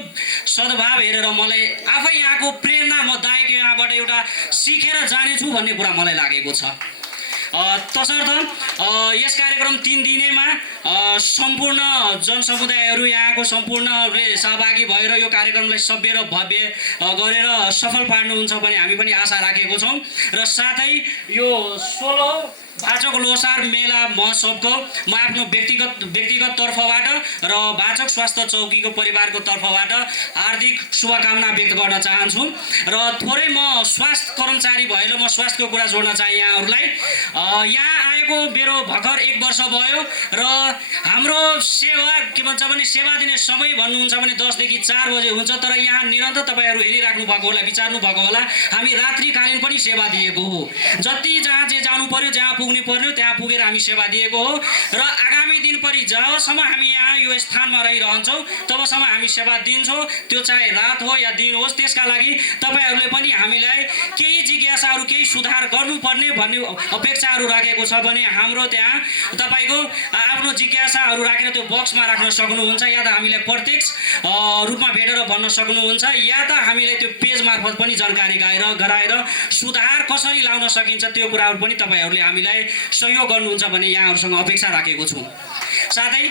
सद्भाव हेरेर मलाई आफै यहाँको प्रेरणा म दाइको यहाँबाट एउटा सिकेर जानेछु भन्ने कुरा मलाई लागेको छ। तसर्थ यस कार्यक्रम 3 दिनेमा सम्पूर्ण जनसमुदायहरू यहाँको सम्पूर्णले सहभागी भएर यो कार्यक्रमलाई सभ्य र भव्य गरेर सफल पार्नुहुन्छ भने हामी पनि आशा राखेको छौँ। र साथै यो 16 भाचक लोसार मेला महोत्सवको म आफ्नो व्यक्तिगत तर्फबाट र भाचक स्वास्थ्य चौकीको परिवारको तर्फबाट हार्दिक शुभकामना व्यक्त गर्न चाहन्छु। र थोरै म स्वास्थ्य कर्मचारी भएर म स्वास्थ्यको कुरा जोड्न चाहे यहाँहरूलाई। यहाँ आएको मेरो भर्खर 1 वर्ष भयो र हाम्रो सेवा के भन्छ भने सेवा दिने समय भन्नुहुन्छ भने 10 देखि 4 बजे हुन्छ, तर यहाँ निरन्तर तपाईँहरू हेरिराख्नु भएको होला, विचार्नु भएको होला, हामी रात्रिकालीन पनि सेवा दिएको हो। जति जहाँ जे जानु पर्यो, जहाँ पुग्नु पर्यो त्यहाँ पुगेर हामी सेवा दिएको हो र आगामी दिन पनि जबसम्म हामी यहाँ यो स्थानमा रहिरहन्छौँ तबसम्म हामी सेवा दिन्छौँ। त्यो चाहे रात हो या दिन होस्, त्यसका लागि तपाईँहरूले पनि हामीलाई केही जिज्ञासाहरू, केही सुधार गर्नुपर्ने भन्ने अपेक्षाहरू राखेको छ भने हाम्रो त्यहाँ तपाईँको आफ्नो जिज्ञासाहरू राखेर त्यो बक्समा राख्न सक्नुहुन्छ, या त हामीलाई प्रत्यक्ष रूपमा भेटेर भन्न सक्नुहुन्छ, या त हामीलाई त्यो पेज मार्फत पनि जानकारी गराएर सुधार कसरी ल्याउन सकिन्छ त्यो कुराहरू पनि तपाईँहरूले हामीलाई सहयोग गर्नुहुन्छ भने यहाँहरूसँग अपेक्षा राखेको छु। साथै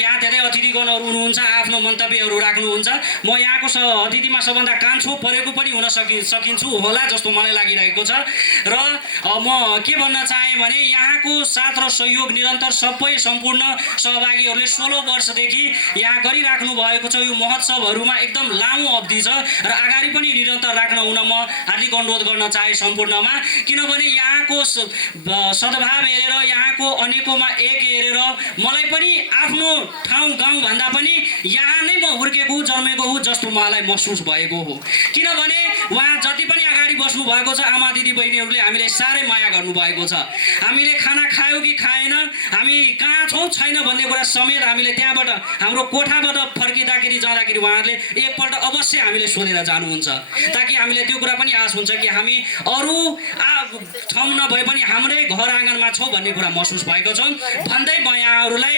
यहाँ धेरै अतिथिगणहरू हुनुहुन्छ, आफ्नो मन्तव्यहरू राख्नुहुन्छ। म यहाँको अतिथिमा सबभन्दा कान्छो परेको पनि हुन सकिन्छु होला जस्तो मलाई लागिरहेको छ। र म के भन्न चाहेँ भने यहाँको साथ र सहयोग निरन्तर सबै सम्पूर्ण सहभागीहरूले 16 वर्षदेखि यहाँ गरिराख्नु भएको छ। यो महोत्सवहरूमा एकदम लामो अवधि छ र अगाडि पनि निरन्तर राख्न हुन म हार्दिक अनुरोध गर्न चाहे सम्पूर्णमा, किनभने यहाँको सद्भाव हेरेर, यहाँको अनेकौँमा एक हेरेर मलाई पनि पनि आफ्नो ठाउँ गाउँभन्दा पनि यहाँ नै म हुर्केको हुँ, जन्मेको हुँ जस्तो मलाई महसुस भएको हो। किनभने उहाँ जति पनि अगाडि बस्नु भएको छ, आमा दिदी बहिनीहरूले हामीलाई साह्रै माया गर्नुभएको छ। हामीले खाना खायौँ कि खाएन, हामी कहाँ छौँ छैन भन्ने कुरा समेत हामीले त्यहाँबाट हाम्रो कोठाबाट फर्किँदाखेरि जाँदाखेरि उहाँहरूले एकपल्ट अवश्य हामीले सोधेर जानुहुन्छ, ताकि हामीले त्यो कुरा पनि आश हुन्छ कि हामी अरू ठाउँ नभए पनि हाम्रै घर आँगनमा छौँ भन्ने कुरा महसुस भएको छ। भन्दै म यहाँहरूलाई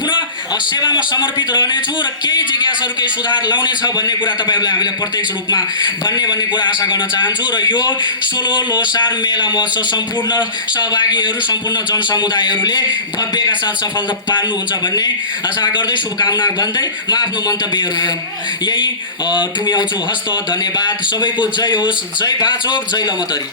पुनः सेवामा समर्पित रहनेछु र केही जिज्ञासाहरू केही सुधार ल्याउने छ भन्ने कुरा तपाईँहरूले हामीले प्रत्यक्ष रूपमा भन्ने कुरा आशा गर्न चाहन्छु। र यो 16 लोसार मेला महोत्सव सम्पूर्ण सहभागीहरू, सम्पूर्ण जनसमुदायहरूले भव्यका साथ सफलता पार्नुहुन्छ भन्ने आशा गर्दै शुभकामना भन्दै म आफ्नो मन्तव्यहरू यही टुङ्ग्याउँछु। हस्त, धन्यवाद। सबैको जय होस्। जय भाचोक, जय लमतरी।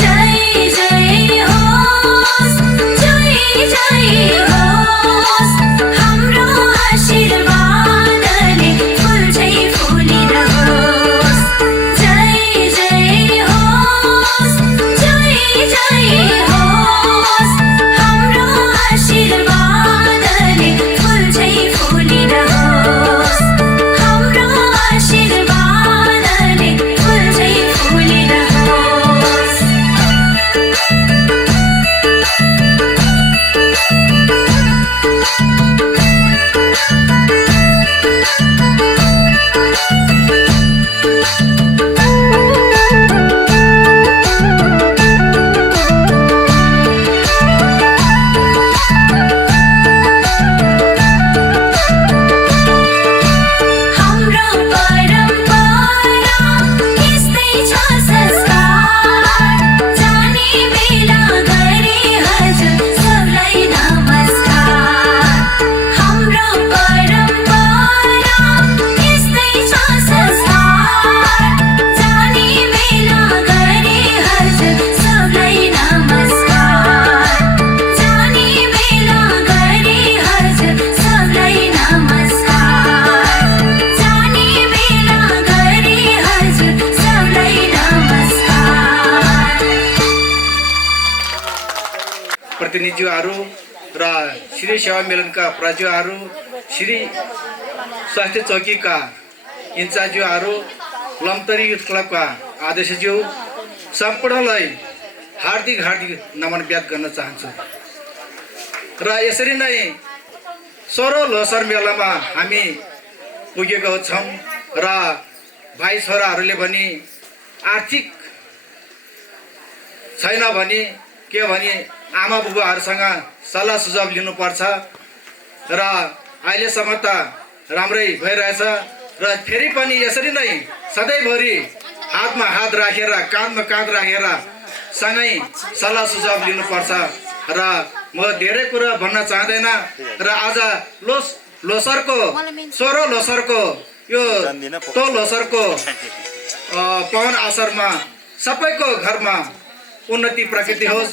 जय जय हो, जय जय हो। श्री सेवा मिलनका प्रज्यूहरू, श्री स्वास्थ्य चौकीका इन्चार्जहरू, लमतरी युथ क्लबका अध्यक्षज्यू सम्पूर्णलाई हार्दिक नमन व्यक्त गर्न चाहन्छु। र यसरी नै 16औं लोसर मेलामा हामी पुगेको छौँ र भाइ छोराहरूले पनि आर्थिक छैन भने के भने आमा बुबाहरूसँग सल्लाह सुझाव लिनुपर्छ र अहिलेसम्म त राम्रै भइरहेछ र फेरि पनि यसरी नै सधैँभरि हातमा हात राखेर काँधमा काँध राखेर सँगै सल्लाह सुझाव लिनुपर्छ र म धेरै कुरा भन्न चाहदैन र आज लोसरको 16औं लोसरको यो तो लोसरको पवन असरमा सबैको घरमा उन्नति प्रकृति होस्,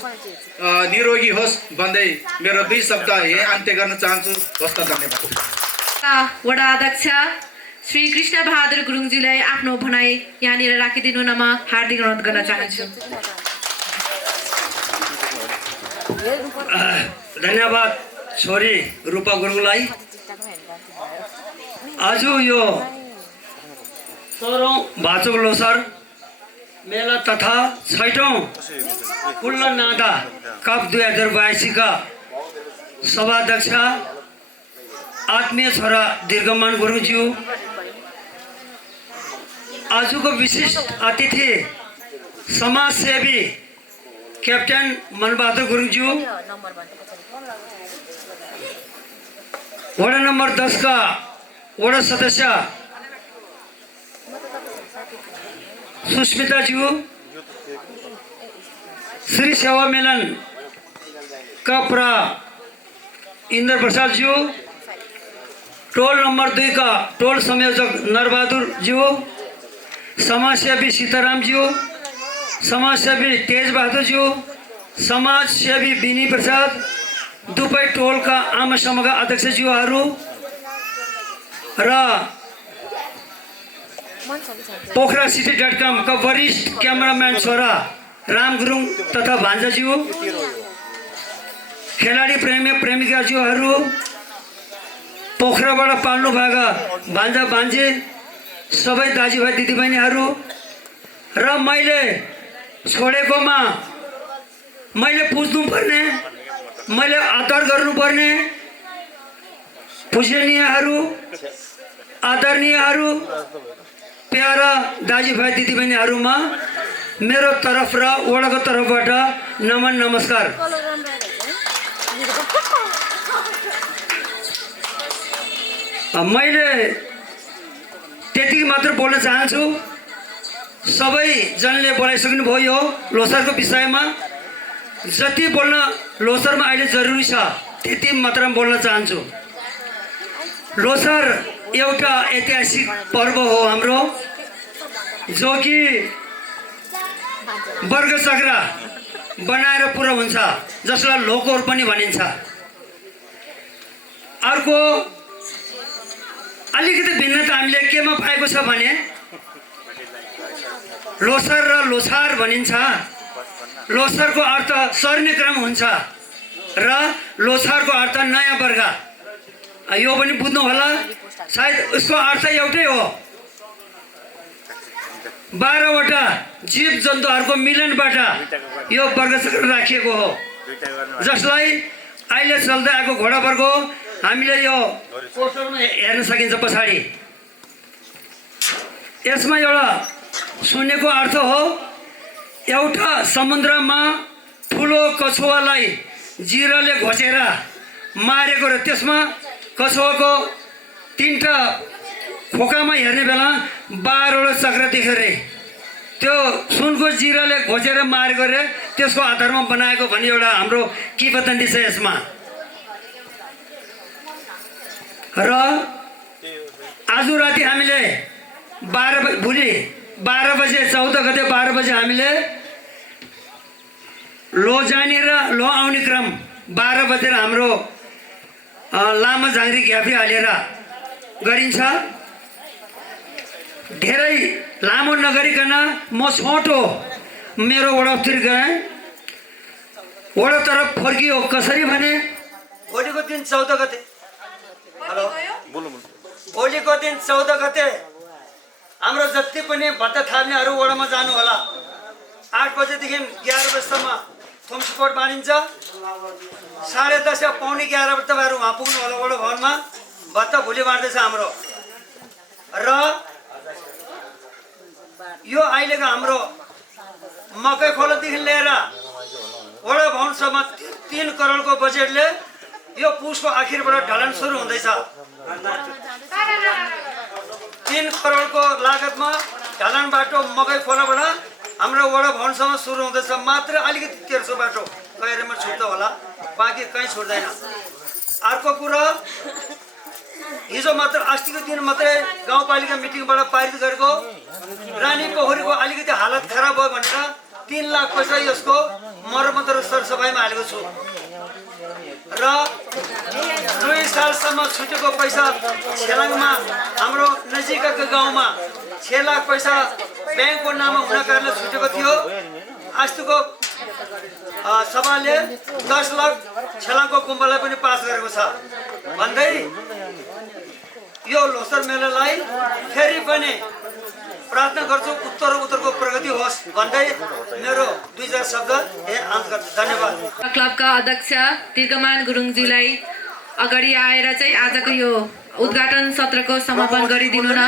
निरोगी होस् भन्दै मेरो 2 शब्द यही अन्त्य गर्न चाहन्छु। हस्त धन्यवाद। वडा अध्यक्ष श्री कृष्ण बहादुर गुरुङजीलाई आफ्नो भनाइ यहाँनिर राखिदिनुमा हार्दिक अनुरोध गर्न चाहन्छु। धन्यवाद छोरी रूपा गुरुङलाई। आज यो 16औं भाचुङ लोसार मेला तथा 6औं कुल्ल नादा कप 2082 का सभाध्यक्ष आत्मीय छोरा दीर्घमान गुरुङज्यू, आजको विशिष्ट अतिथि समाजसेवी क्याप्टेन मनबहादुर गुरुङज्यू, वडा नम्बर 10 का वडा सदस्य सुस्मिता ज्यू, श्री सेवा मिलन का प्रा इंद्र प्रसाद ज्यू, टोल नंबर 2 का टोल संयोजक नरबहादुर ज्यू, समाजसेवी सीताराम ज्यू, समाजसेवी तेज बहादुर ज्यू, समाजसेवी बिनी प्रसाद, दुपै टोल का आम समूहका अध्यक्ष ज्यूहरू र पोखरा city.com का वरिष्ठ क्यामेराम्यान छोरा राम गुरुङ तथा भान्जाज्यू, खेलाडी प्रेमिकाज्यूहरू, पोखराबाट पाल्नु भएका भान्जा भान्जे सबै दाजुभाइ दिदीबहिनीहरू र मैले छोडेकोमा मैले पुज्नुपर्ने, मैले आदर गर्नुपर्ने पूजनीयहरू, आदरणीयहरू, प्यारा दाजुभाइ दिदीबहिनीहरूमा मेरो तर्फ र वडाको तर्फबाट नमन नमस्कार। मैले त्यति मात्र बोल्न चाहन्छु। सबैजनाले बोलाइसक्नु भयो यो लोसारको विषयमा। जति बोल्न लोसारमा अहिले जरुरी छ त्यति मात्रमा बोल्न चाहन्छु। लोसार एउटा ऐतिहासिक पर्व हो हाम्रो, जो कि वर्गचक्र बनाएर पुरा हुन्छ, जसलाई लोकोर पनि भनिन्छ। अर्को अलिकति भिन्नता हामीले केमा पाएको छ भने लोसार र लोछार भनिन्छ। लोसारको अर्थ स्वर्णक्रम हुन्छ र लोछारको अर्थ नयाँ वर्ग। यो पनि बुझ्नु होला, सायद उसको अर्थ एउटै हो। 12वटा जीव जन्तुहरूको मिलनबाट यो वर्गचक्र राखिएको हो, जसलाई अहिले चल्दै आएको घोडा वर्ग हामीले यो पोस्टरमा हेर्न सकिन्छ पछाडि। यसमा एउटा सुनेको अर्थ हो, एउटा समुद्रमा ठुलो कछुवालाई जिराले घोचेर मारेको र त्यसमा कछुवाको 3टा खोकामा हेर्ने बेला 12वटा चक्र देख्यो रे। त्यो सुनको जिराले घोचेर मारेको रे, त्यसको आधारमा बनाएको भन्ने एउटा हाम्रो किंवदन्ती छ यसमा। र आज राति हामीले 12 बजे 14 गते 12 बजे हामीले लो जाने र लो आउने क्रम 12 बजेर हाम्रो लामा झाँक्री घ्याप्री हालेर गरिन्छ। धेरै लामो नगरिकन म छोटो मेरो वडातिर गएँ। वडातर्फ फर्कियो कसरी भने भोलिको दिन 14 गते हेलो भोलिको दिन 14 गते हाम्रो जति पनि भत्ता थाल्नेहरू वडामा जानु होला 8 बजेदेखि 11 बजेसम्म थोम सपोर्ट बाँडिन्छ 10:30 या 11:15 तपाईँहरू वहाँ पुग्नु होला वडा भवनमा भत्ता भोलि बाँड्दैछ हाम्रो र यो अहिलेको हाम्रो मकै खोलादेखि लिएर वडा भवनसम्म 3 करोडको बजेटले यो पुसको आखिरबाट ढलान सुरु हुँदैछ 3 करोडको लागतमा ढलान बाटो मकै खोलाबाट हाम्रो वडा भवनसम्म सुरु हुँदैछ मात्र अलिकति तेर्सो बाटो गहिरोमा छुट्छ होला बाँकी कहीँ छुट्दैन अर्को कुरा हिजो मात्र अस्तिको दिन मात्रै गाउँपालिका मिटिङबाट पारित गरेको रानी पोखरीको अलिकति हालत खराब भयो भनेर 3 लाख पैसा यसको मर्मत र सरसफाइमा हालेको छु र 2 सालसम्म छुटेको पैसा छेलाङमा हाम्रो नजिकैको गाउँमा 6 लाख पैसा ब्याङ्कको नाममा हुन कारणले छुटेको थियो अस्तिको सभाले 10 लाख छेलाङको गुम्बालाई पनि पास गरेको छ भन्दै यो लोसर मेलालाई फेरि पनि प्रार्थना गर्छु उत्तरको प्रगति होस् भन्दै मेरो 2-4 शब्द अन्त गर्छु धन्यवाद क्लबका अध्यक्ष तिर्कमान गुरुङजीलाई अगाडि आएर चाहिँ आजको यो उद्घाटन सत्रको समापन गरिदिनु न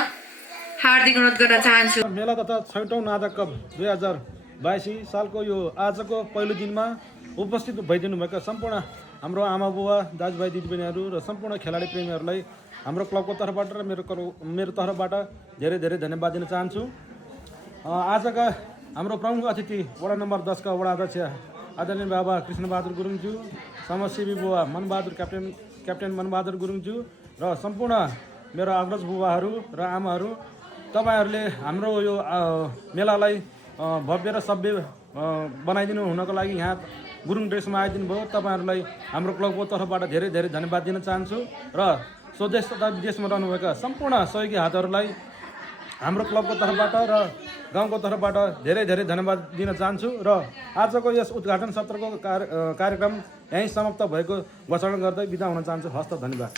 हार्दिक अनुरोध गर्न चाहन्छु मेला तथा 6औं नादा कप 2022 सालको यो आजको पहिलो दिनमा उपस्थित भइदिनु भएका सम्पूर्ण हाम्रो आमा बुवा दाजुभाइ दिदीबहिनीहरू र सम्पूर्ण खेलाडी प्रेमीहरूलाई हाम्रो क्लबको तर्फबाट र मेरो तर्फबाट धेरै धेरै धन्यवाद दिन चाहन्छु आजका हाम्रो प्रमुख अतिथि वडा नम्बर 10 का वडा अध्यक्ष आदरणीय बाबा कृष्णबहादुर गुरुङज्यू समसेवी बुवा मनबहादुर क्याप्टेन मनबहादुर गुरुङज्यू र सम्पूर्ण मेरो अग्रज बुबाहरू र आमाहरू तपाईहरूले हाम्रो यो मेलालाई भव्य र सभ्य बनाइदिनु हुनको लागि यहाँ गुरुङ ड्रेसमा आइदिनु भयो तपाईँहरूलाई हाम्रो क्लबको तर्फबाट धेरै धेरै धन्यवाद दिन चाहन्छु र स्वदेश तथा विदेशमा रहनुभएका सम्पूर्ण सहयोगी हातहरूलाई हाम्रो क्लबको तर्फबाट र गाउँको तर्फबाट धेरै धेरै धन्यवाद दिन चाहन्छु र आजको यस उद्घाटन सत्रको कार्यक्रम यहीँ समाप्त भएको घोषणा गर्दै बिदा हुन चाहन्छु हस्त धन्यवाद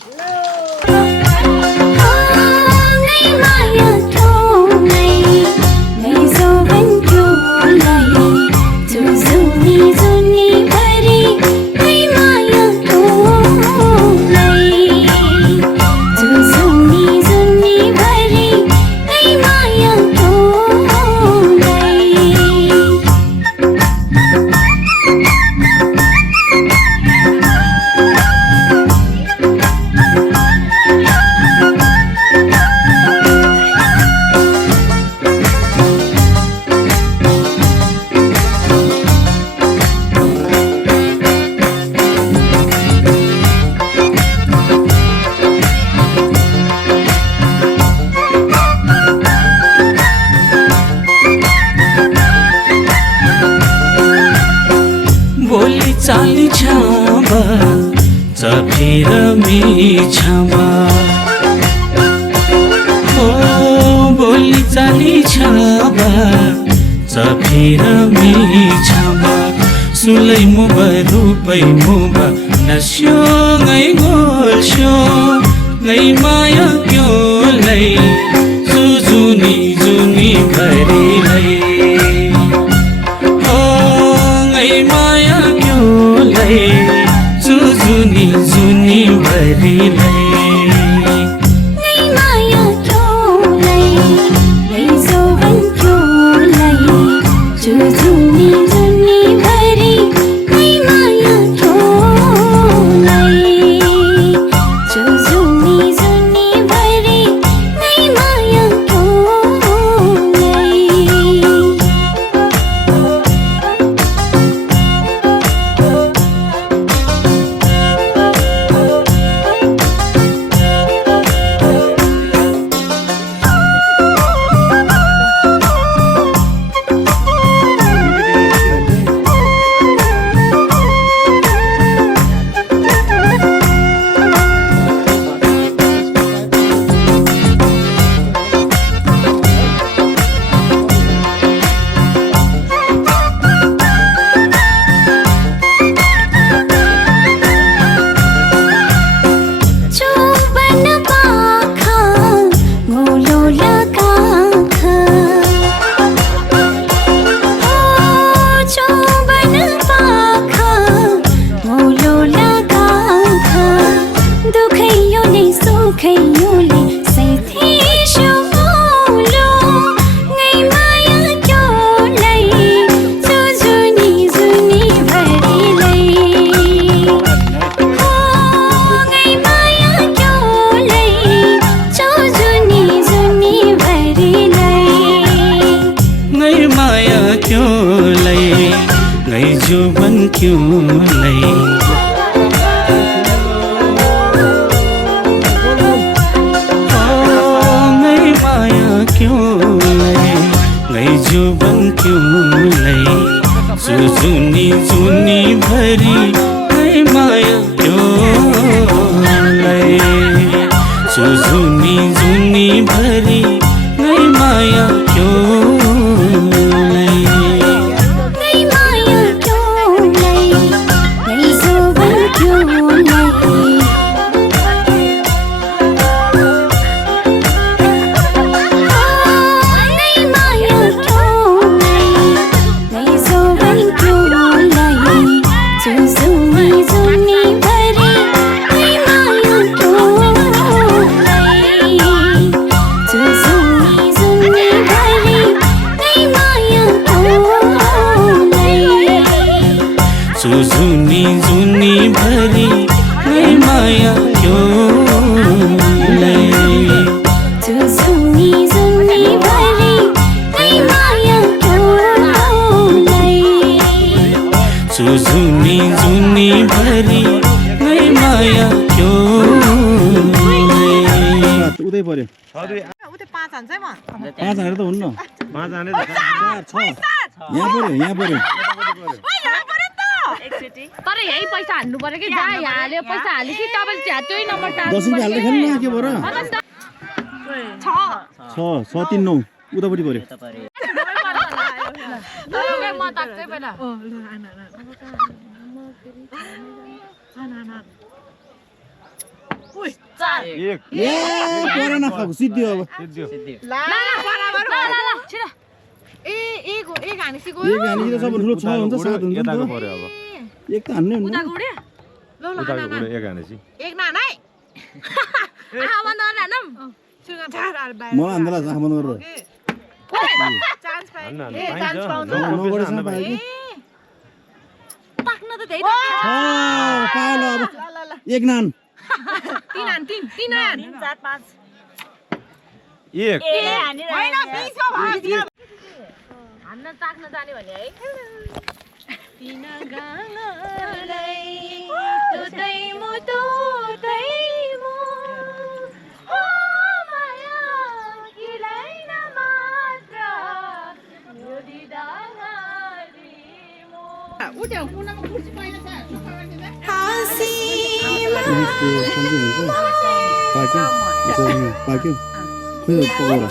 चाली छामा चफेर मेछामा हो बोली चाली छामा चफेर मेछामा सुलै मुबा रूपै मुबा नस्यो गै गोल्स्यो गै माया क्योलाई सुजुनी जुनी भरिलाई जुनी जुनी भरिलाई दुखैयोले सुखैयोले सैथे सुलो ngây माया क्यों लई जो जुनी जुनी भरी लई हो ngây माया क्यों लई जो जुनी जुनी भरी लई ngây माया क्यों लई ngây जुबन क्यों लई जुबन क्यों लई जो जुनी जुनी भरी गई माया क्यों लई जो जुनी जुनी भरी गई माया क्यों लई ngây माया क्यों लई ngây जुबन क्यों लई जुनी जुनी भरी गई माया क्यों लई जुनी जुनी भरी गई माया क्यों लई जुनी जुनी भरी गई माया क्यों लई उतै पर्यो उतै 5 हान्छ म 5 हानेर त हुन्न 5 हानेर 4 6 यहाँ पर्यो तर यही पैसा हाल्नु पर्यो कि जहाँ हाल्यो पैसा हाल्यो कि तपाईँले त्यहाँ त्यही नम्बर 10 रुपियाँ हाल्दै खेल्नु न के भएर 6 3 9 उतापट्टि पर्यो म ताक्दै पहिला कोरोना खाऊ सिद्धियो अब एक हानेसी एक हानी त सब ठुलो 6 हुन्छ 7 हुन्छ यताको पर्यो अब एक त हान्ने हुन्न उताको उड्यो उताको उड्यो एक हानेसी एक नानै आमा ननानम सुगा चार आर बाइ मलाई हान्दा लाग्छ आफा नगर चान्स पाए ए चान्स पाउँछ नगरेछ पाए कि ताक्न त त्यही पायो ल अब एक नान 3 हान 3 हान 4 5 एक होइन 20 हो भाइ हान्न ताक्न जाने भने है तिन गाङलाई तुदै मु ओ माया किलाइन मात्र यो दिदारी मो उठ्यो कुनामा कुर्सी पाइन छ पाक्यो खोइ पकाउरा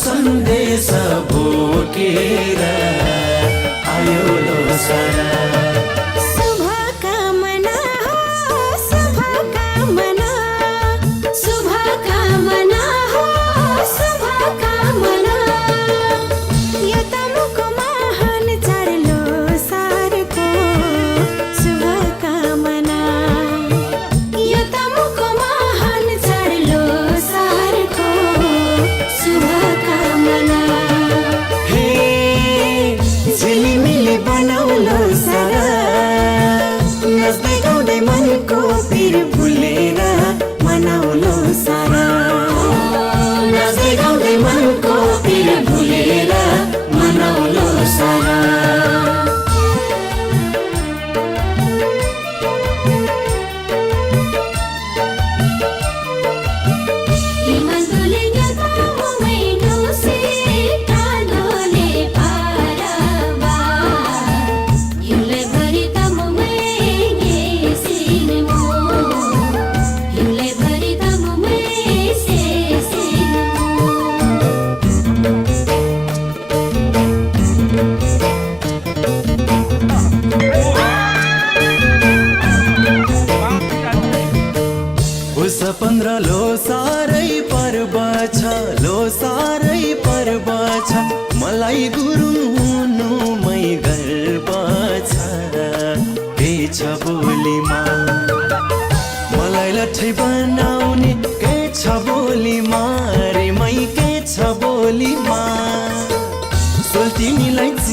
सन्देश बोकेर आयो लोसारा शुभकामना हो शुभकामना शुभकामना हो शुभकामना यो त मुखमा हान्छ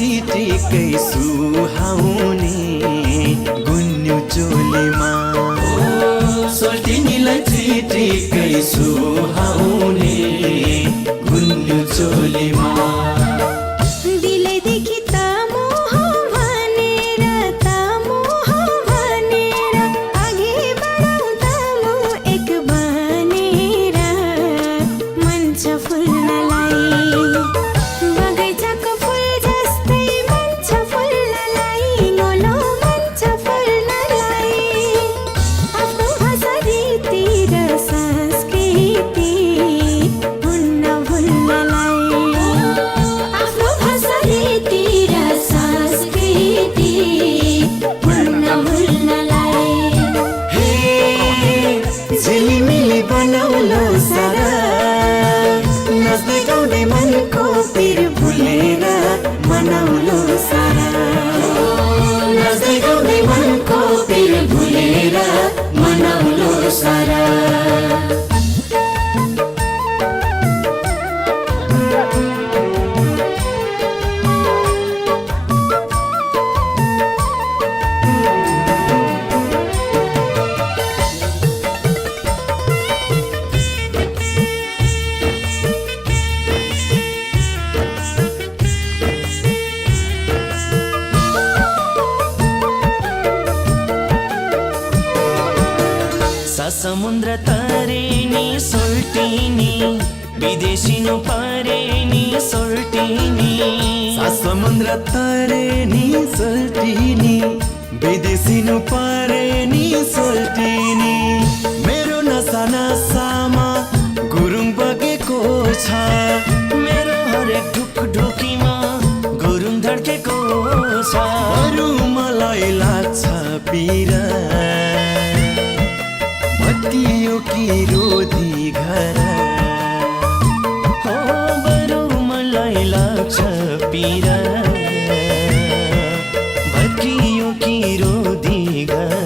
चिटिकै सुहाउने गुन्यु चोलीमा सोल्टिनीलाई चिटिकै सुहाउने गुन्यु चोलीमा दिलैदेखि त मोह भनेर अघि बढाउँदा म एक बनेर मन छ फुल्नलाई बगैँचाको फुल जस्तै मन छ फुल्नलाई गोलो मन छ फुल्नलाई आफ्नो भाषा रीति र संस्कृति हुन्न भुल्नलाई आफ्नो भाषा रीति र संस्कृति हुन्न भुल्नलाई हे झिलिमिली बनाउलो सारा नाच्दै गाउँदै मनको पिर भुलेर मनाउलो सारा नाच्दै गाउँदै मनको पिर भुलेर मनाउलो सारा समुद्र तरेनी सोल्टिनी विदेशिनु परेनी सोल्टिनी समुद्र तरेनी सोल्टिनी विदेशिनु परेनी सोल्टिनी मेरो नसा नसामा गुरुङ बगेको छ मेरो हरेक ढुकढुकीमा गुरुङ धड्केको छ अरू मलाई लाग्छ पिरा भत्कियो कि रोधी घर हो बरु मलाई लाग्छ पिरा भत्कियो कि रोधी घर